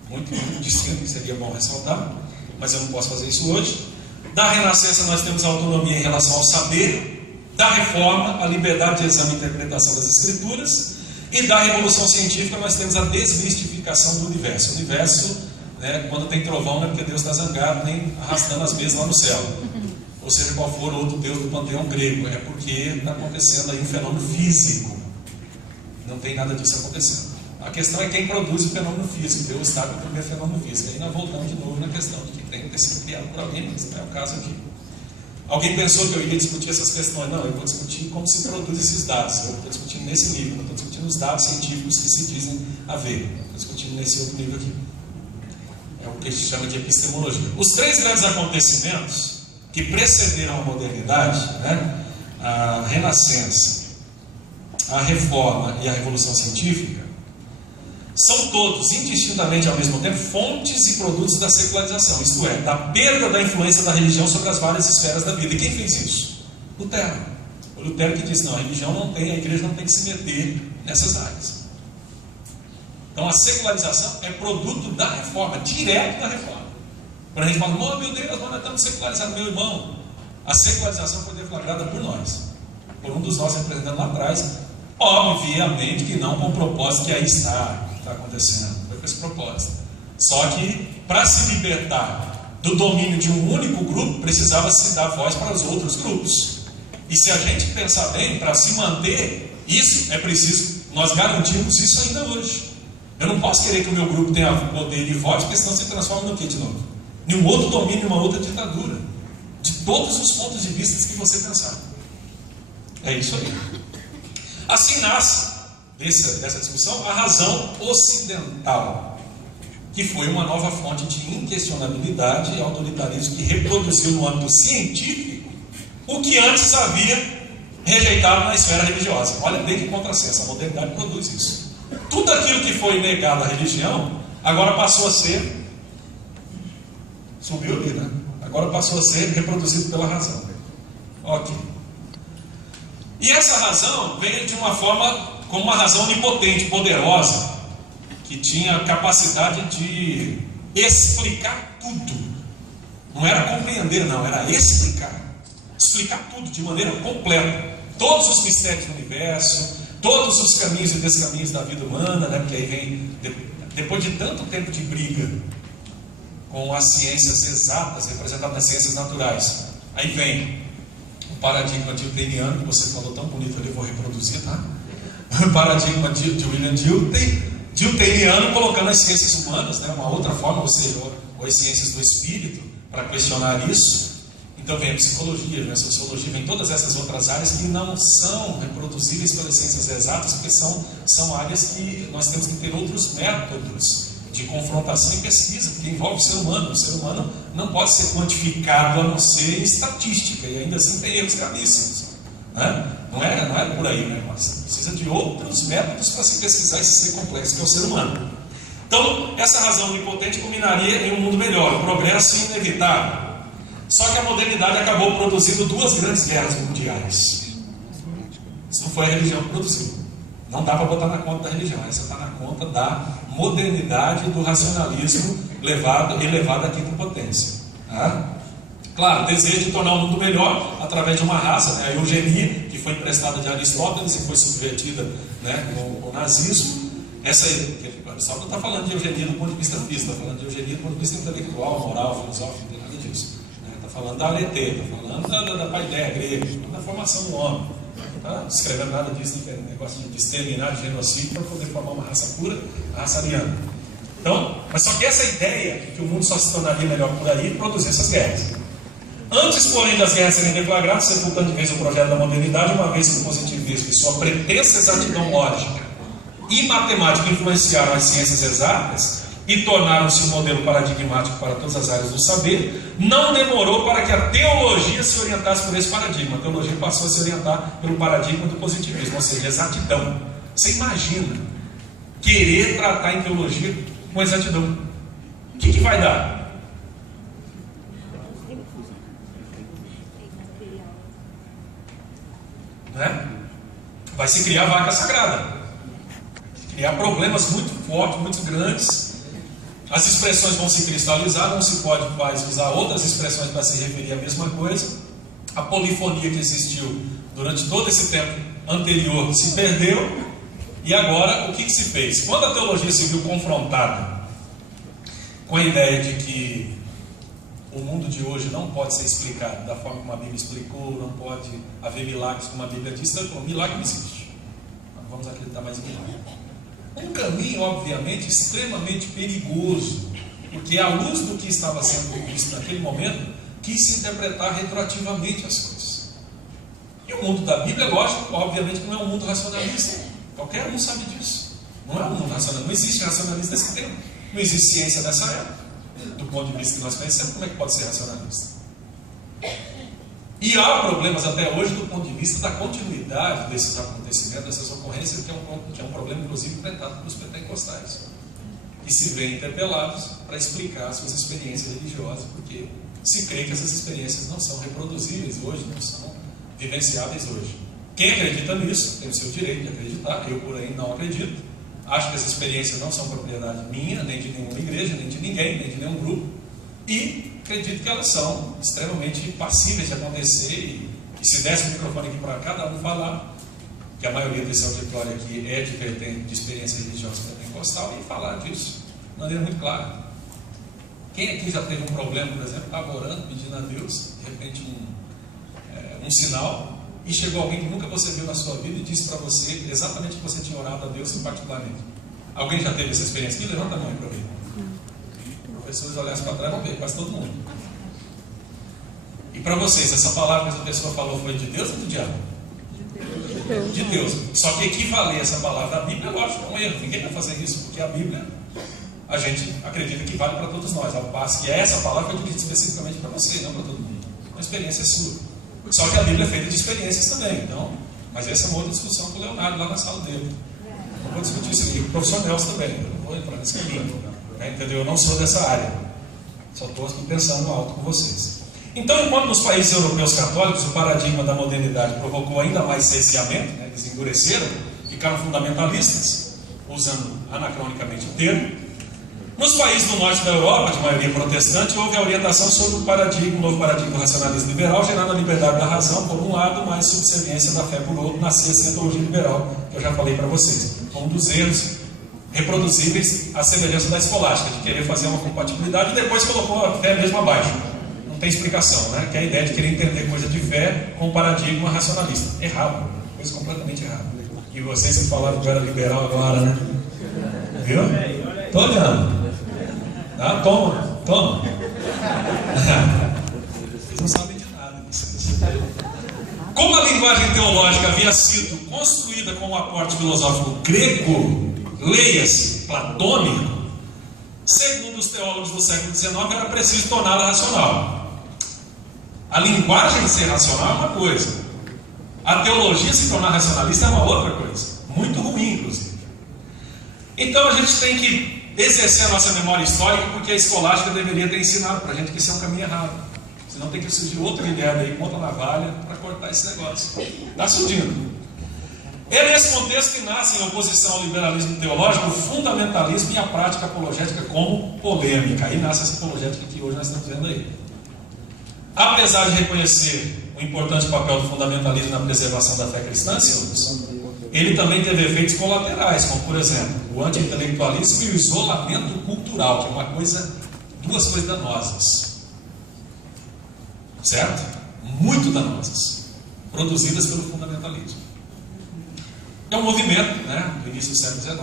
muito distinto, que seria bom ressaltar, mas eu não posso fazer isso hoje. Da Renascença nós temos a autonomia em relação ao saber, da Reforma a liberdade de exame e interpretação das Escrituras, e da Revolução Científica nós temos a desmistificação do universo. O universo, né, quando tem trovão, não é porque Deus está zangado, nem arrastando as mesas lá no céu, ou seja, qual for outro Deus do panteão grego, é porque está acontecendo aí um fenômeno físico, não tem nada disso acontecendo. A questão é quem produz o fenômeno físico. Deus está com o primeiro fenômeno físico. Aí nós voltamos de novo na questão de que tem que ter sido criado por alguém, mas não é o caso aqui. Alguém pensou que eu ia discutir essas questões? Não, eu vou discutir como se produz esses dados. Eu estou discutindo nesse nível, não estou discutindo os dados científicos que se dizem haver. Estou discutindo nesse outro nível aqui. É o que a gente chama de epistemologia. Os 3 grandes acontecimentos que precederam a modernidade, né, a Renascença, a Reforma e a Revolução Científica, são todos, indistintamente ao mesmo tempo, fontes e produtos da secularização, isto é, da perda da influência da religião sobre as várias esferas da vida. E quem fez isso? Lutero. O Lutero que diz, não, a religião não tem, a igreja não tem que se meter nessas áreas. Então a secularização é produto da reforma, direto da reforma. Quando a gente fala, oh meu Deus, nós estamos secularizados, meu irmão, a secularização foi deflagrada por nós, por um dos nossos representantes lá atrás, obviamente que não com o propósito que aí está acontecendo, foi com esse propósito. Só que para se libertar do domínio de um único grupo, precisava se dar voz para os outros grupos. E se a gente pensar bem, para se manter isso, é preciso nós garantirmos isso ainda hoje. Eu não posso querer que o meu grupo tenha poder e voz, porque senão se transforma no que de novo? Em um outro domínio, uma outra ditadura. De todos os pontos de vista que você pensar. É isso aí. Assim nasce dessa discussão a razão ocidental, que foi uma nova fonte de inquestionabilidade e autoritarismo que reproduziu no âmbito científico o que antes havia rejeitado na esfera religiosa. Olha bem que contrassenso, a modernidade produz isso. Tudo aquilo que foi negado à religião, agora passou a ser, subiu ali, né? Agora passou a ser reproduzido pela razão. Ok. E essa razão veio de uma forma, como uma razão onipotente, poderosa, que tinha capacidade de explicar tudo. Não era compreender, não, era explicar. Explicar tudo de maneira completa. Todos os mistérios do universo, todos os caminhos e descaminhos da vida humana, né? Porque aí vem, depois de tanto tempo de briga com as ciências exatas, representadas nas ciências naturais, aí vem o paradigma newtoniano, que você falou tão bonito ali, eu vou reproduzir, tá? O paradigma de William Newtoniano, colocando as ciências humanas, né, uma outra forma, ou seja, ou as ciências do espírito, para questionar isso. Então vem a psicologia, vem a sociologia, vem todas essas outras áreas que não são reproduzíveis pelas ciências exatas, porque são áreas que nós temos que ter outros métodos de confrontação e pesquisa, porque envolve o ser humano. O ser humano não pode ser quantificado a não ser em estatística, e ainda assim tem erros gravíssimos. Né? Não é por aí, né? Mas precisa de outros métodos para se pesquisar esse ser complexo que é o ser humano. Então, essa razão onipotente culminaria em um mundo melhor, o progresso inevitável. Só que a modernidade acabou produzindo 2 grandes guerras mundiais. Isso não foi a religião que produziu. Não dá para botar na conta da religião, essa está na conta da modernidade, do racionalismo elevado à quinta potência. Tá? Claro, desejo de tornar o mundo melhor através de uma raça, né? A eugenia, que foi emprestada de Aristóteles e foi subvertida, né, com o nazismo. Essa aí, Aristóteles não está falando de eugenia do ponto de vista físico, está falando de eugenia do ponto de vista intelectual, moral, filosófico, não tem nada disso. Está falando da arete, está falando da paideia grega, da formação do homem. Tá escrevendo nada disso, negócio de exterminar, de genocídio, para poder formar uma raça pura, a raça ariana. Então, mas só que essa ideia de que o mundo só se tornaria melhor por aí produziu essas guerras. Antes, porém, das guerras serem deflagradas, sepultando de vez o projeto da modernidade, uma vez que o positivismo e sua pretensa exatidão lógica e matemática influenciaram as ciências exatas e tornaram-se um modelo paradigmático para todas as áreas do saber, não demorou para que a teologia se orientasse por esse paradigma. A teologia passou a se orientar pelo paradigma do positivismo, ou seja, exatidão. Você imagina querer tratar em teologia com exatidão? O que vai dar? Né? Vai se criar vaca sagrada, vai se criar problemas muito fortes, muito grandes. As expressões vão se cristalizar, não se pode mais usar outras expressões para se referir à mesma coisa. A polifonia que existiu durante todo esse tempo anterior se perdeu. E agora, o que se fez? Quando a teologia se viu confrontada com a ideia de que o mundo de hoje não pode ser explicado da forma como a Bíblia explicou, não pode haver milagres como a Bíblia diz, então o milagre não existe. Não vamos acreditar mais em milagre. Um caminho, obviamente, extremamente perigoso, porque à luz do que estava sendo visto naquele momento, quis se interpretar retroativamente as coisas. E o mundo da Bíblia, lógico, obviamente, não é um mundo racionalista. Qualquer um sabe disso. Não é um mundo racionalista. Não existe racionalista nesse tempo. Não existe ciência nessa época. Do ponto de vista que nós conhecemos, como é que pode ser racionalista? E há problemas até hoje do ponto de vista da continuidade desses acontecimentos, dessas ocorrências, que é um problema, inclusive, enfrentado pelos pentecostais, que se veem interpelados para explicar suas experiências religiosas, porque se crê que essas experiências não são reproduzíveis hoje, não são vivenciáveis hoje. Quem acredita nisso tem o seu direito de acreditar. Eu, porém, não acredito. Acho que essas experiências não são propriedade minha, nem de nenhuma igreja, nem de ninguém, nem de nenhum grupo. E acredito que elas são extremamente passíveis de acontecer. E se desse o microfone aqui para cada um falar, que a maioria desse auditório aqui é de vertente de experiência religiosa pentecostal, e falar disso de maneira muito clara. Quem aqui já teve um problema, por exemplo, estava orando, pedindo a Deus, de repente um sinal, e chegou alguém que nunca você viu na sua vida e disse para você exatamente o que você tinha orado a Deus em particularmente? Alguém já teve essa experiência aqui? Levanta a mão para ver. Professores olhassem para trás, vão ver, quase todo mundo. E para vocês, essa palavra que essa pessoa falou foi de Deus ou do diabo? De Deus. Só que equivaler essa palavra à Bíblia, lógico, é um erro. Ninguém vai fazer isso, porque a Bíblia, a gente acredita que vale para todos nós. Ao passo que essa palavra foi dirigida especificamente para você, não para todo mundo. Uma experiência sua. Só que a Bíblia é feita de experiências também. Então, mas essa é uma outra discussão com o Leonardo lá na sala dele. Não vou discutir isso aqui. O professor Nelson também. Eu não vou entrar nesse caminho. Entendeu? Eu não sou dessa área. Só estou aqui pensando alto com vocês. Então, enquanto nos países europeus católicos o paradigma da modernidade provocou ainda mais cerceamento, né, eles endureceram, ficaram fundamentalistas, usando anacronicamente o termo. Nos países do norte da Europa, de maioria protestante, houve a orientação sobre o novo paradigma do racionalismo liberal, gerando a liberdade da razão por um lado, mas subserviência da fé por outro, nascia a cientologia liberal, que eu já falei para vocês. Um dos erros reproduzíveis à semelhança da escolástica, de querer fazer uma compatibilidade e depois colocou a fé mesmo abaixo. Não tem explicação, né? Que é a ideia de querer entender coisa de fé com paradigma racionalista. Errado, coisa completamente errada. E vocês que falaram que eu era liberal agora, né? Viu? Tô olhando. Tá? Toma. Vocês não sabem de nada. Como a linguagem teológica havia sido construída com um aporte filosófico grego, leia-se, platônico, segundo os teólogos do século XIX, era preciso torná-la racional. A linguagem ser racional é uma coisa. A teologia se tornar racionalista é uma outra coisa. Muito ruim, inclusive. Então a gente tem que exercer a nossa memória histórica, porque a escolástica deveria ter ensinado para a gente que esse é um caminho errado. Senão tem que surgir outra ideia aí, contra a navalha, para cortar esse negócio. Está surgindo. É nesse contexto que nasce, em oposição ao liberalismo teológico, o fundamentalismo e a prática apologética como polêmica. Aí nasce essa apologética que hoje nós estamos vendo aí. Apesar de reconhecer o importante papel do fundamentalismo na preservação da fé cristã, ele também teve efeitos colaterais, como, por exemplo, o anti-intelectualismo e o isolamento cultural, que é duas coisas danosas. Certo? Muito danosas, produzidas pelo fundamentalismo. É um movimento, do início do século XIX,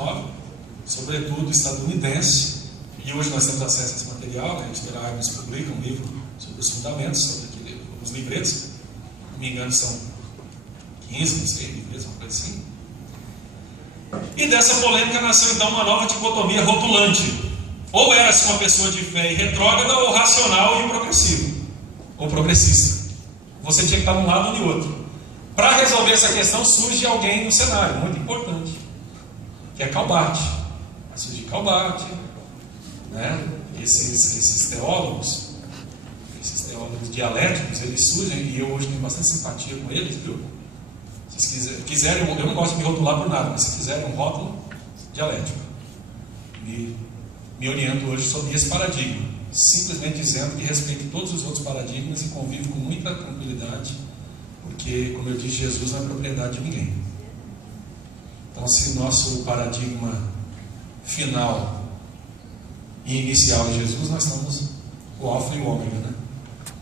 sobretudo estadunidense, e hoje nós temos acesso a esse material, a editora Hermes publica um livro sobre os fundamentos, sobre os livretos, se não me engano são 15, não sei, livretos, uma coisa assim. E dessa polêmica nasceu então uma nova dicotomia rotulante. Ou era-se uma pessoa de fé e retrógrada, ou racional e progressivo, ou progressista. Você tinha que estar num lado ou no outro. Para resolver essa questão, surge alguém no cenário, muito importante, que é Calbart. Surge Calbart, esses teólogos dialéticos, eles surgem, e eu hoje tenho bastante simpatia com eles, viu? Se quiserem, eu não gosto de me rotular por nada, mas se quiserem um rótulo dialético, me oriento hoje sobre esse paradigma, simplesmente dizendo que respeite todos os outros paradigmas e convive com muita tranquilidade, porque, como eu disse, Jesus não é propriedade de ninguém. Então, se nosso paradigma final e inicial é Jesus, nós estamos o alfa e o ômega,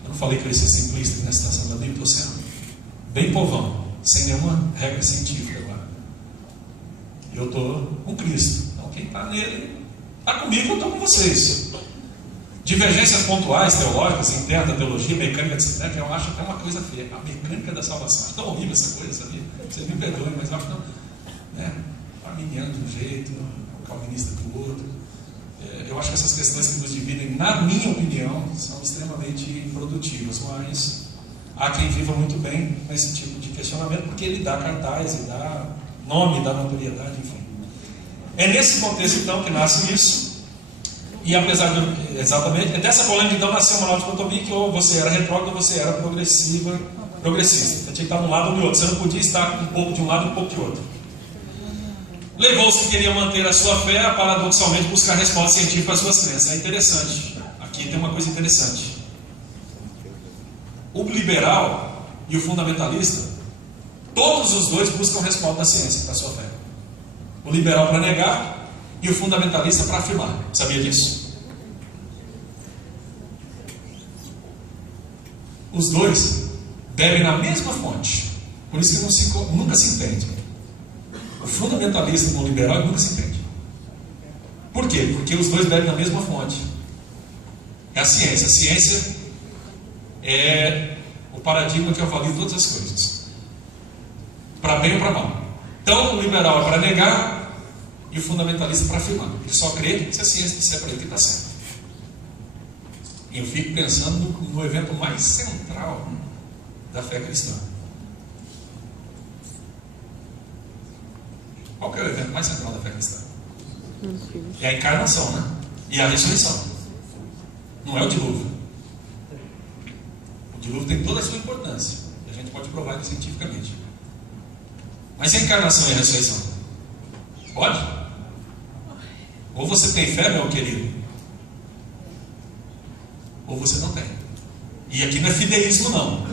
Eu não falei que eu ia ser simplista na citação da Bíblia, estou sendo bem povão, sem nenhuma regra científica agora. Eu estou com Cristo. Então, quem está nele, está comigo, eu estou com vocês. Divergências pontuais, teológicas, internas da teologia, mecânica de Santana, que eu acho até uma coisa feia. A mecânica da salvação. Acho tão horrível essa coisa, sabia? Vocês me perdoem, mas eu acho tão. Arminiano de um jeito, calvinista do outro. Eu acho que essas questões que nos dividem, na minha opinião, são extremamente improdutivas, mas há quem viva muito bem nesse tipo de questionamento, porque ele dá cartaz, ele dá nome, dá notoriedade, enfim. É nesse contexto, então, que nasce isso. E apesar de, exatamente, dessa polêmica então nasceu uma nova dicotomia que ou você era retrógrado ou você era progressista. Você tinha que estar de um lado ou do outro. Você não podia estar um pouco de um lado e um pouco de outro. Levou-se que queria manter a sua fé a paradoxalmente buscar resposta científica às suas crenças. É interessante. Aqui tem uma coisa interessante. O liberal e o fundamentalista, todos os dois buscam resposta da ciência para a sua fé. O liberal para negar e o fundamentalista para afirmar. Sabia disso? Os dois bebem na mesma fonte. Por isso que nunca se entende. O fundamentalista com o liberal nunca se entende. Por quê? Porque os dois bebem na mesma fonte. É a ciência. A ciência é o paradigma que avalia todas as coisas. Para bem ou para mal. Então o liberal é para negar e o fundamentalista para afirmar. Ele só crê se a ciência disser para ele que está certo. E eu fico pensando no evento mais central da fé cristã. Qual que é o evento mais central da fé cristã? É a encarnação, E a ressurreição. Não é o dilúvio. O dilúvio tem toda a sua importância. E a gente pode provar isso cientificamente. Mas e a encarnação e a ressurreição? Pode? Ou você tem fé, meu querido, ou você não tem. E aqui não é fideísmo, não.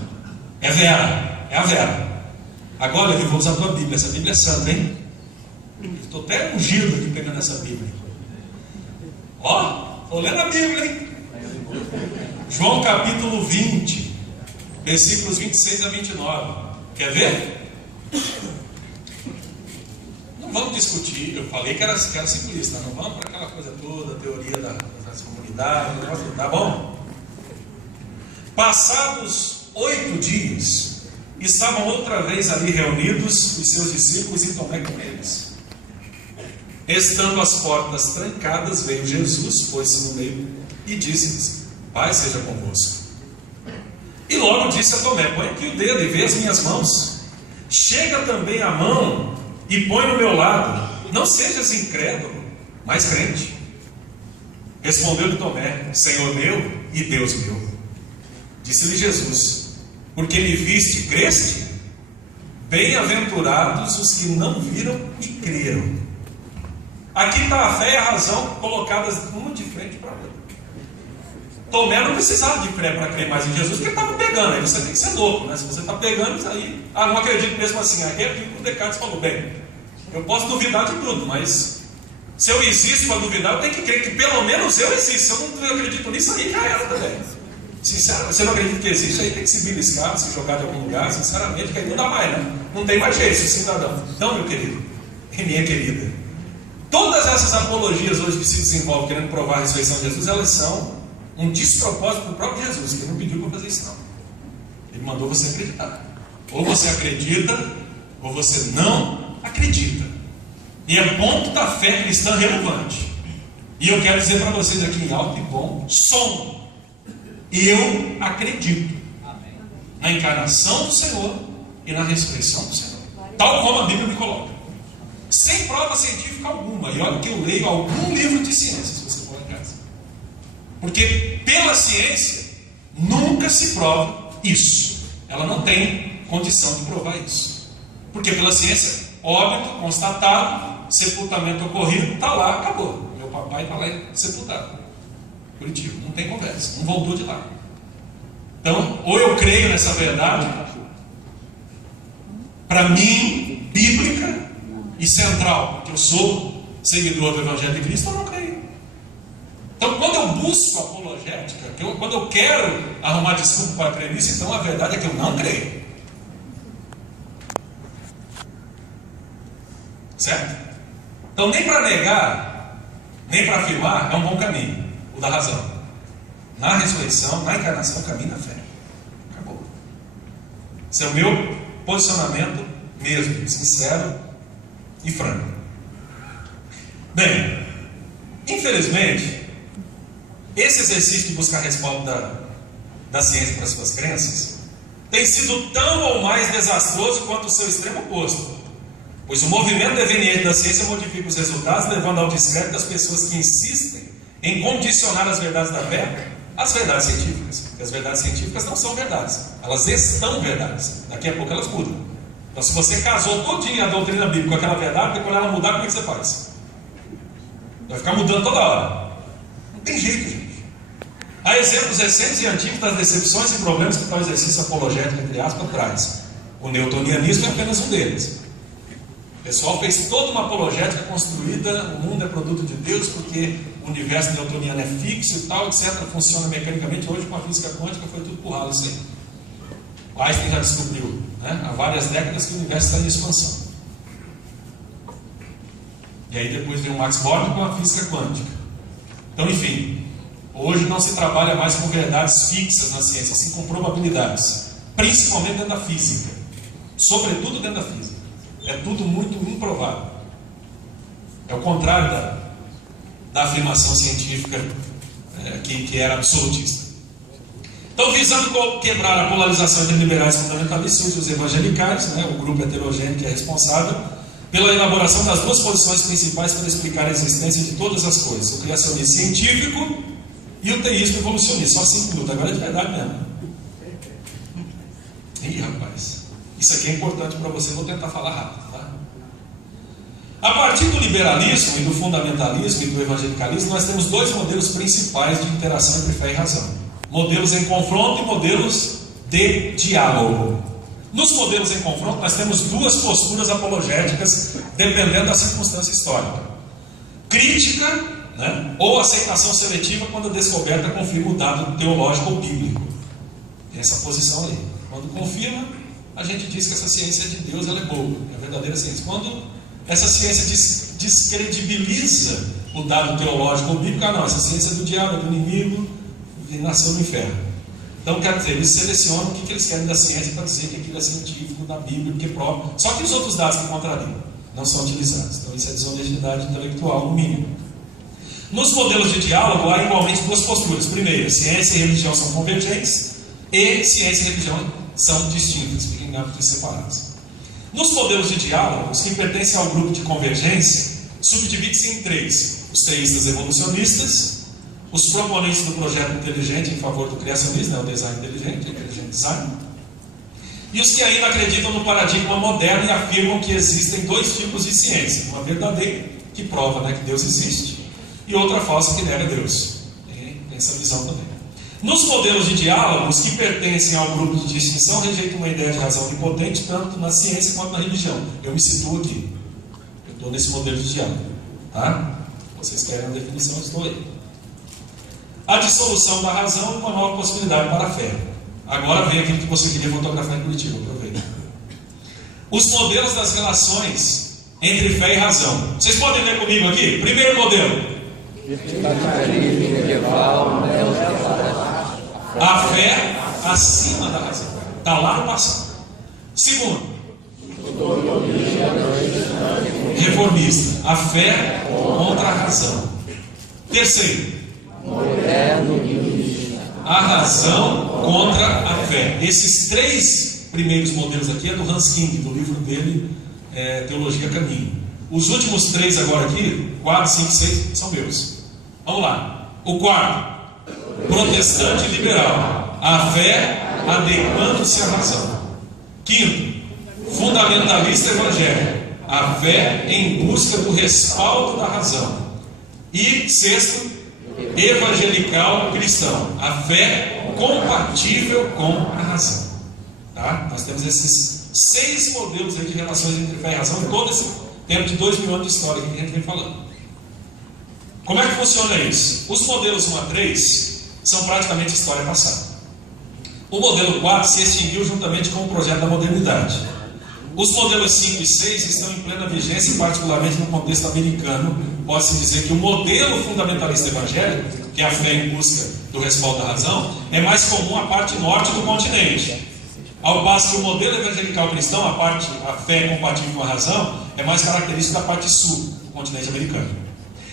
É vera. É a vera. Agora eu vou usar a tua Bíblia. Essa Bíblia é santa, hein? Estou até ungido aqui pegando essa Bíblia. Estou lendo a Bíblia, hein? João capítulo 20, versículos 26 a 29. Quer ver? Não vamos discutir. Eu falei que era simplista. Não vamos para aquela coisa toda, a teoria das comunidades, tá bom? Passados 8 dias, estavam outra vez ali reunidos os seus discípulos e Tomé com eles. Estando as portas trancadas, veio Jesus, pôs-se no meio e disse-lhes: Pai seja convosco. E logo disse a Tomé: Põe aqui o dedo e vê as minhas mãos. Chega também a mão e põe no meu lado. Não sejas incrédulo, mas crente. Respondeu-lhe Tomé: Senhor meu e Deus meu. Disse-lhe Jesus: Porque me viste, creste? Bem-aventurados os que não viram e creram. Aqui está a fé e a razão colocadas uma de frente para a outra. Tomé não precisava de fé para crer mais em Jesus, porque ele estava pegando. Aí você tem que ser louco, né? Se você está pegando isso aí, não acredito mesmo assim. Aí o Descartes falou: bem, eu posso duvidar de tudo, mas se eu existo para duvidar, eu tenho que crer que pelo menos eu existo. Se eu não acredito nisso, aí já era também. Sinceramente, você não acredita que existe, aí tem que se beliscar, se jogar de algum lugar, sinceramente, que aí não dá mais, né? Não tem mais jeito, esse cidadão. Então, meu querido e minha querida, todas essas apologias hoje que se desenvolvem querendo provar a ressurreição de Jesus, elas são um despropósito do próprio Jesus, que ele não pediu para fazer isso não. Ele mandou você acreditar. Ou você acredita, ou você não acredita. E é ponto da fé cristã relevante. E eu quero dizer para vocês aqui em alto e bom som: eu acredito na encarnação do Senhor e na ressurreição do Senhor, tal como a Bíblia me coloca, sem prova científica alguma. E olha que eu leio algum livro de ciência, se você for em casa, porque pela ciência nunca se prova isso. Ela não tem condição de provar isso, porque pela ciência, óbito constatado, sepultamento ocorrido, está lá, acabou. Meu papai está lá sepultado, Curitiba, não tem conversa, não voltou de lá. Então, ou eu creio nessa verdade, para mim, bíblica e central, porque eu sou seguidor do Evangelho de Cristo, ou não creio. Então, quando eu busco apologética, quando eu quero arrumar desculpa para crer nisso, então a verdade é que eu não creio. Certo? Então, nem para negar, nem para afirmar é um bom caminho, o da razão. Na ressurreição, na encarnação, o caminho da fé. Acabou. Esse é o meu posicionamento mesmo, sincero e franco. Bem, infelizmente, esse exercício de buscar respaldo da ciência para as suas crenças tem sido tão ou mais desastroso quanto o seu extremo oposto. Pois o movimento deveniente da ciência modifica os resultados, levando ao descrédito das pessoas que insistem em condicionar as verdades da fé às verdades científicas. Porque as verdades científicas não são verdades, elas estão verdades. Daqui a pouco elas mudam. Então, se você casou todinha a doutrina bíblica com aquela verdade, quando ela mudar, como é que você faz? Vai ficar mudando toda hora. Não tem jeito, gente. Há exemplos recentes e antigos das decepções e problemas que tal exercício apologético, entre aspas, traz. O newtonianismo é apenas um deles. O pessoal fez toda uma apologética construída, o mundo é produto de Deus, porque o universo newtoniano é fixo e tal, etc. Funciona mecanicamente. Hoje, com a física quântica, foi tudo por ralo isso aí. O Einstein já descobriu, né, há várias décadas, que o universo está em expansão. E aí depois veio o Max Born com a física quântica. Então, enfim, hoje não se trabalha mais com verdades fixas na ciência, sim com probabilidades, principalmente dentro da física, sobretudo dentro da física. É tudo muito improvável. É o contrário da afirmação científica que era absolutista. Então, visando quebrar a polarização entre liberais e fundamentalistas, surgem os evangelicais, né, o grupo heterogêneo que é responsável pela elaboração das duas posições principais para explicar a existência de todas as coisas: o criacionismo científico e o teísmo evolucionista. Só 5 minutos, agora é de verdade mesmo. Ih, rapaz, isso aqui é importante para você, vou tentar falar rápido, tá? A partir do liberalismo e do fundamentalismo e do evangelicalismo, nós temos dois modelos principais de interação entre fé e razão: modelos em confronto e modelos de diálogo. Nos modelos em confronto, nós temos duas posturas apologéticas, dependendo da circunstância histórica: crítica, né, ou aceitação seletiva, quando a descoberta confirma o dado teológico ou bíblico. Tem essa posição aí. Quando confirma, a gente diz que essa ciência de Deus ela é boa, é a verdadeira ciência. Quando essa ciência descredibiliza o dado teológico ou bíblico, não, essa ciência é do diabo, é do inimigo, e nasceu no inferno. Então, quer dizer, eles selecionam o que eles querem da ciência para dizer que aquilo é científico, da Bíblia, que é próprio. Só que os outros dados que contrariam não são utilizados. Então, isso é desonestidade intelectual, no mínimo. Nos modelos de diálogo, há igualmente duas posturas. Primeiro, ciência e religião são convergentes, e ciência e religião são distintas, ficam em âmbitos separados. Nos modelos de diálogo, os que pertencem ao grupo de convergência subdividem-se em 3: os teístas evolucionistas, os proponentes do projeto inteligente em favor do criacionismo, o design inteligente, design, e os que ainda acreditam no paradigma moderno e afirmam que existem dois tipos de ciência: uma verdadeira, que prova, né, que Deus existe, e outra falsa, que nega Deus. Tem essa visão também. Nos modelos de diálogo, os que pertencem ao grupo de distinção rejeitam uma ideia de razão onipotente, tanto na ciência quanto na religião. Eu me situo aqui. Eu estou nesse modelo de diálogo. Tá? Vocês querem a definição, eu estou aí. A dissolução da razão é uma nova possibilidade para a fé. Agora vem aquilo que você queria fotografar em Curitiba. Aproveita. Os modelos das relações entre fé e razão. Vocês podem ler comigo aqui? Primeiro modelo. A fé acima da razão. Está lá no passado. Segundo, reformista. A fé contra a razão. Terceiro, a razão contra a fé. Esses três primeiros modelos aqui é do Hans King, do livro dele, Teologia Caminho. Os últimos três agora aqui, 4, 5, 6, são meus. Vamos lá. O quarto, protestante e liberal. A fé adequando-se à razão. Quinto, fundamentalista evangélico. A fé em busca do respaldo da razão. E sexto, evangelical cristão. A fé compatível com a razão. Tá? Nós temos esses 6 modelos aí de relações entre fé e razão em todo esse tempo de 2000 anos de história que a gente vem falando. Como é que funciona isso? Os modelos 1 a 3 são praticamente história passada. O modelo 4 se extinguiu juntamente com o projeto da modernidade. Os modelos 5 e 6 estão em plena vigência, e particularmente no contexto americano. Pode-se dizer que o modelo fundamentalista evangélico, que é a fé em busca do respaldo da razão, é mais comum à parte norte do continente. Ao passo que o modelo evangelical cristão, a fé compatível com a razão, é mais característico da parte sul do continente americano.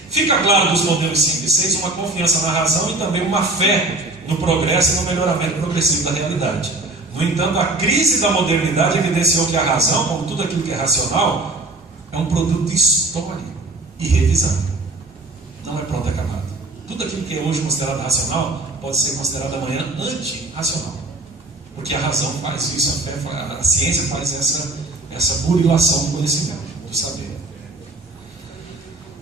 Fica claro dos modelos 5 e 6 uma confiança na razão e também uma fé no progresso e no melhoramento progressivo da realidade. No entanto, a crise da modernidade evidenciou que a razão, como tudo aquilo que é racional, é um produto de história e revisado. Não é pronto acabado. Tudo aquilo que é hoje considerado racional pode ser considerado amanhã antirracional. Porque a razão faz isso, a ciência faz essa burilação do conhecimento, do saber.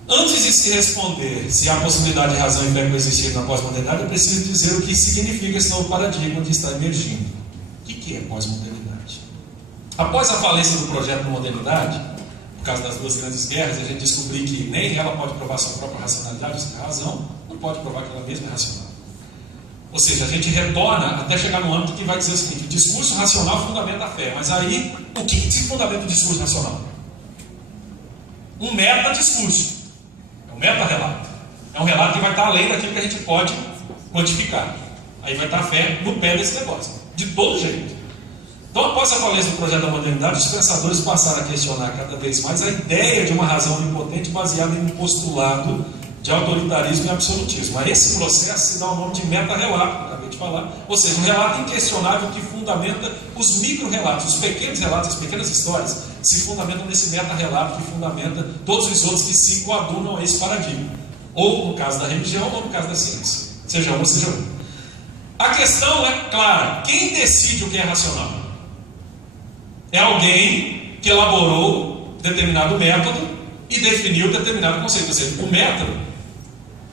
Antes de se responder se há possibilidade de razão e fé coexistir na pós-modernidade, eu preciso dizer o que significa esse novo paradigma que está emergindo. O que é pós-modernidade? Após a falência do projeto da modernidade, por causa das duas grandes guerras, a gente descobriu que nem ela pode provar sua própria racionalidade, a razão não pode provar que ela mesma é racional. Ou seja, a gente retorna até chegar no âmbito que vai dizer o seguinte: o discurso racional fundamenta a fé. Mas aí, o que se fundamenta o discurso racional? Um meta-discurso. É um meta-relato. É um relato que vai estar além daquilo que a gente pode quantificar. Aí vai estar a fé no pé desse negócio. De todo jeito. Então, após a falência do projeto da modernidade, os pensadores passaram a questionar cada vez mais a ideia de uma razão onipotente baseada em um postulado de autoritarismo e absolutismo. A esse processo se dá o nome de meta-relato, que eu acabei de falar. Ou seja, um relato inquestionável que fundamenta os micro-relatos, os pequenos relatos, as pequenas histórias, se fundamentam nesse meta-relato que fundamenta todos os outros que se coadunam a esse paradigma. Ou no caso da religião, ou no caso da ciência. Seja um, seja outro. A questão é clara: quem decide o que é racional? É alguém que elaborou determinado método e definiu determinado conceito. Ou seja, o método,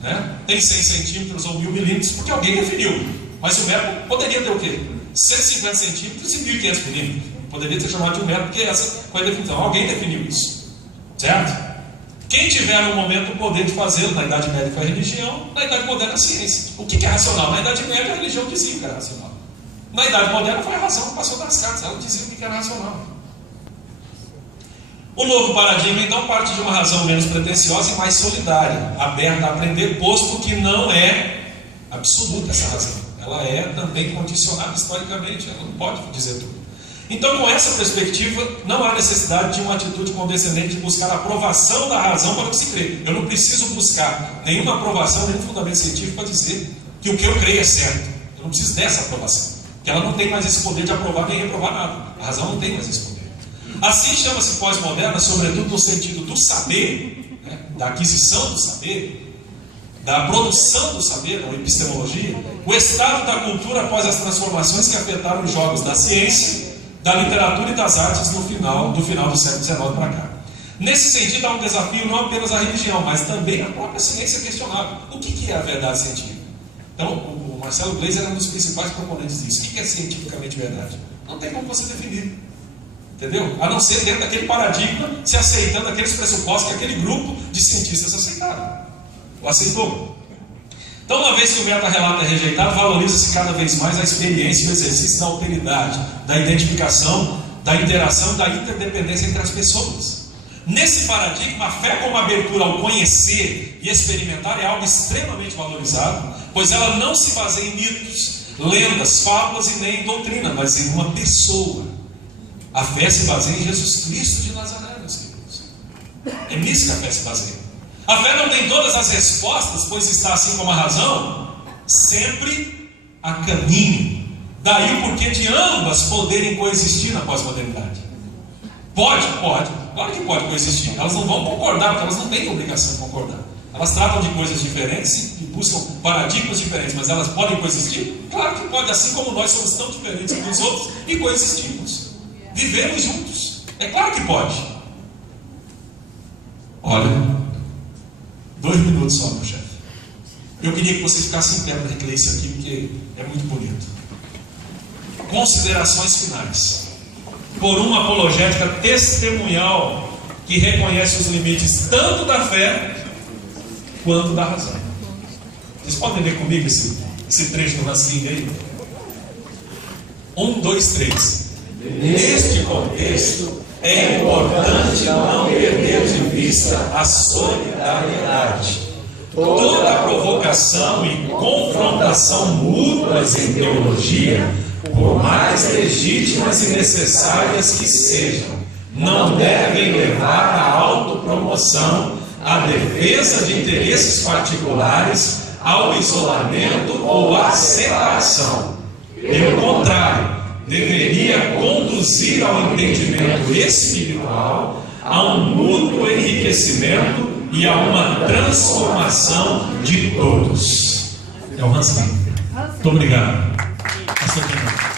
né, tem 100 centímetros ou 1000 milímetros porque alguém definiu. Mas o método poderia ter o quê? 150 centímetros e 1500 milímetros. Poderia ser chamado de um método, porque essa foi a definição. Alguém definiu isso. Certo? Quem tiver no momento o poder de fazê-lo, na Idade Média foi a religião, na Idade Moderna a ciência. O que é racional? Na Idade Média a religião dizia que era racional. Na Idade Moderna foi a razão que passou das cartas, ela dizia o que era racional. O novo paradigma, então, parte de uma razão menos pretensiosa e mais solidária, aberta a aprender, posto que não é absoluta essa razão. Ela é também condicionada historicamente, ela não pode dizer tudo. Então, com essa perspectiva, não há necessidade de uma atitude condescendente de buscar a aprovação da razão para o que se crê. Eu não preciso buscar nenhuma aprovação, nenhum fundamento científico para dizer que o que eu creio é certo. Eu não preciso dessa aprovação, porque ela não tem mais esse poder de aprovar nem reprovar nada. A razão não tem mais esse poder. Assim chama-se pós-moderna, sobretudo no sentido do saber, né, da aquisição do saber, da produção do saber, ou epistemologia, o estado da cultura após as transformações que afetaram os jogos da ciência, da literatura e das artes do final do século XIX para cá. Nesse sentido, há um desafio não apenas à religião, mas também à própria ciência questionável. O que é a verdade científica? Então, o Marcelo Gleiser é um dos principais proponentes disso. O que é cientificamente verdade? Não tem como você definir. Entendeu? A não ser dentro daquele paradigma, se aceitando aqueles pressupostos que aquele grupo de cientistas aceitaram. Ou aceitou. Então, uma vez que o meta-relato é rejeitado, valoriza-se cada vez mais a experiência e o exercício da alteridade, da identificação, da interação e da interdependência entre as pessoas. Nesse paradigma, a fé como abertura ao conhecer e experimentar é algo extremamente valorizado, pois ela não se baseia em mitos, lendas, fábulas e nem em doutrina, mas em uma pessoa. A fé se baseia em Jesus Cristo de Nazaré, meus queridos. É nisso que a fé se baseia. A fé não tem todas as respostas, pois está, assim como a razão, sempre a caminho. Daí o porquê de ambas poderem coexistir na pós-modernidade. Pode, claro que pode coexistir. Elas não vão concordar, porque elas não têm obrigação de concordar. Elas tratam de coisas diferentes e buscam paradigmas diferentes, mas elas podem coexistir? Claro que pode, assim como nós somos tão diferentes uns dos outros e coexistimos. Vivemos juntos. É claro que pode. Olha, 2 minutos só, meu chefe. Eu queria que vocês ficassem em pé para ler isso aqui, porque é muito bonito. Considerações finais. Por uma apologética testemunhal que reconhece os limites tanto da fé quanto da razão. Vocês podem ler comigo esse trecho do Raciling aí? 1, 2, 3. Neste contexto, é importante não perder de vista a solidariedade. Toda provocação e confrontação mútuas em teologia, por mais legítimas e necessárias que sejam, não devem levar à autopromoção, à defesa de interesses particulares, ao isolamento ou à separação. Pelo contrário, deveria conduzir ao entendimento espiritual, a um mútuo enriquecimento e a uma transformação de todos. É o Raciling. Muito obrigado. Pastor Fernando.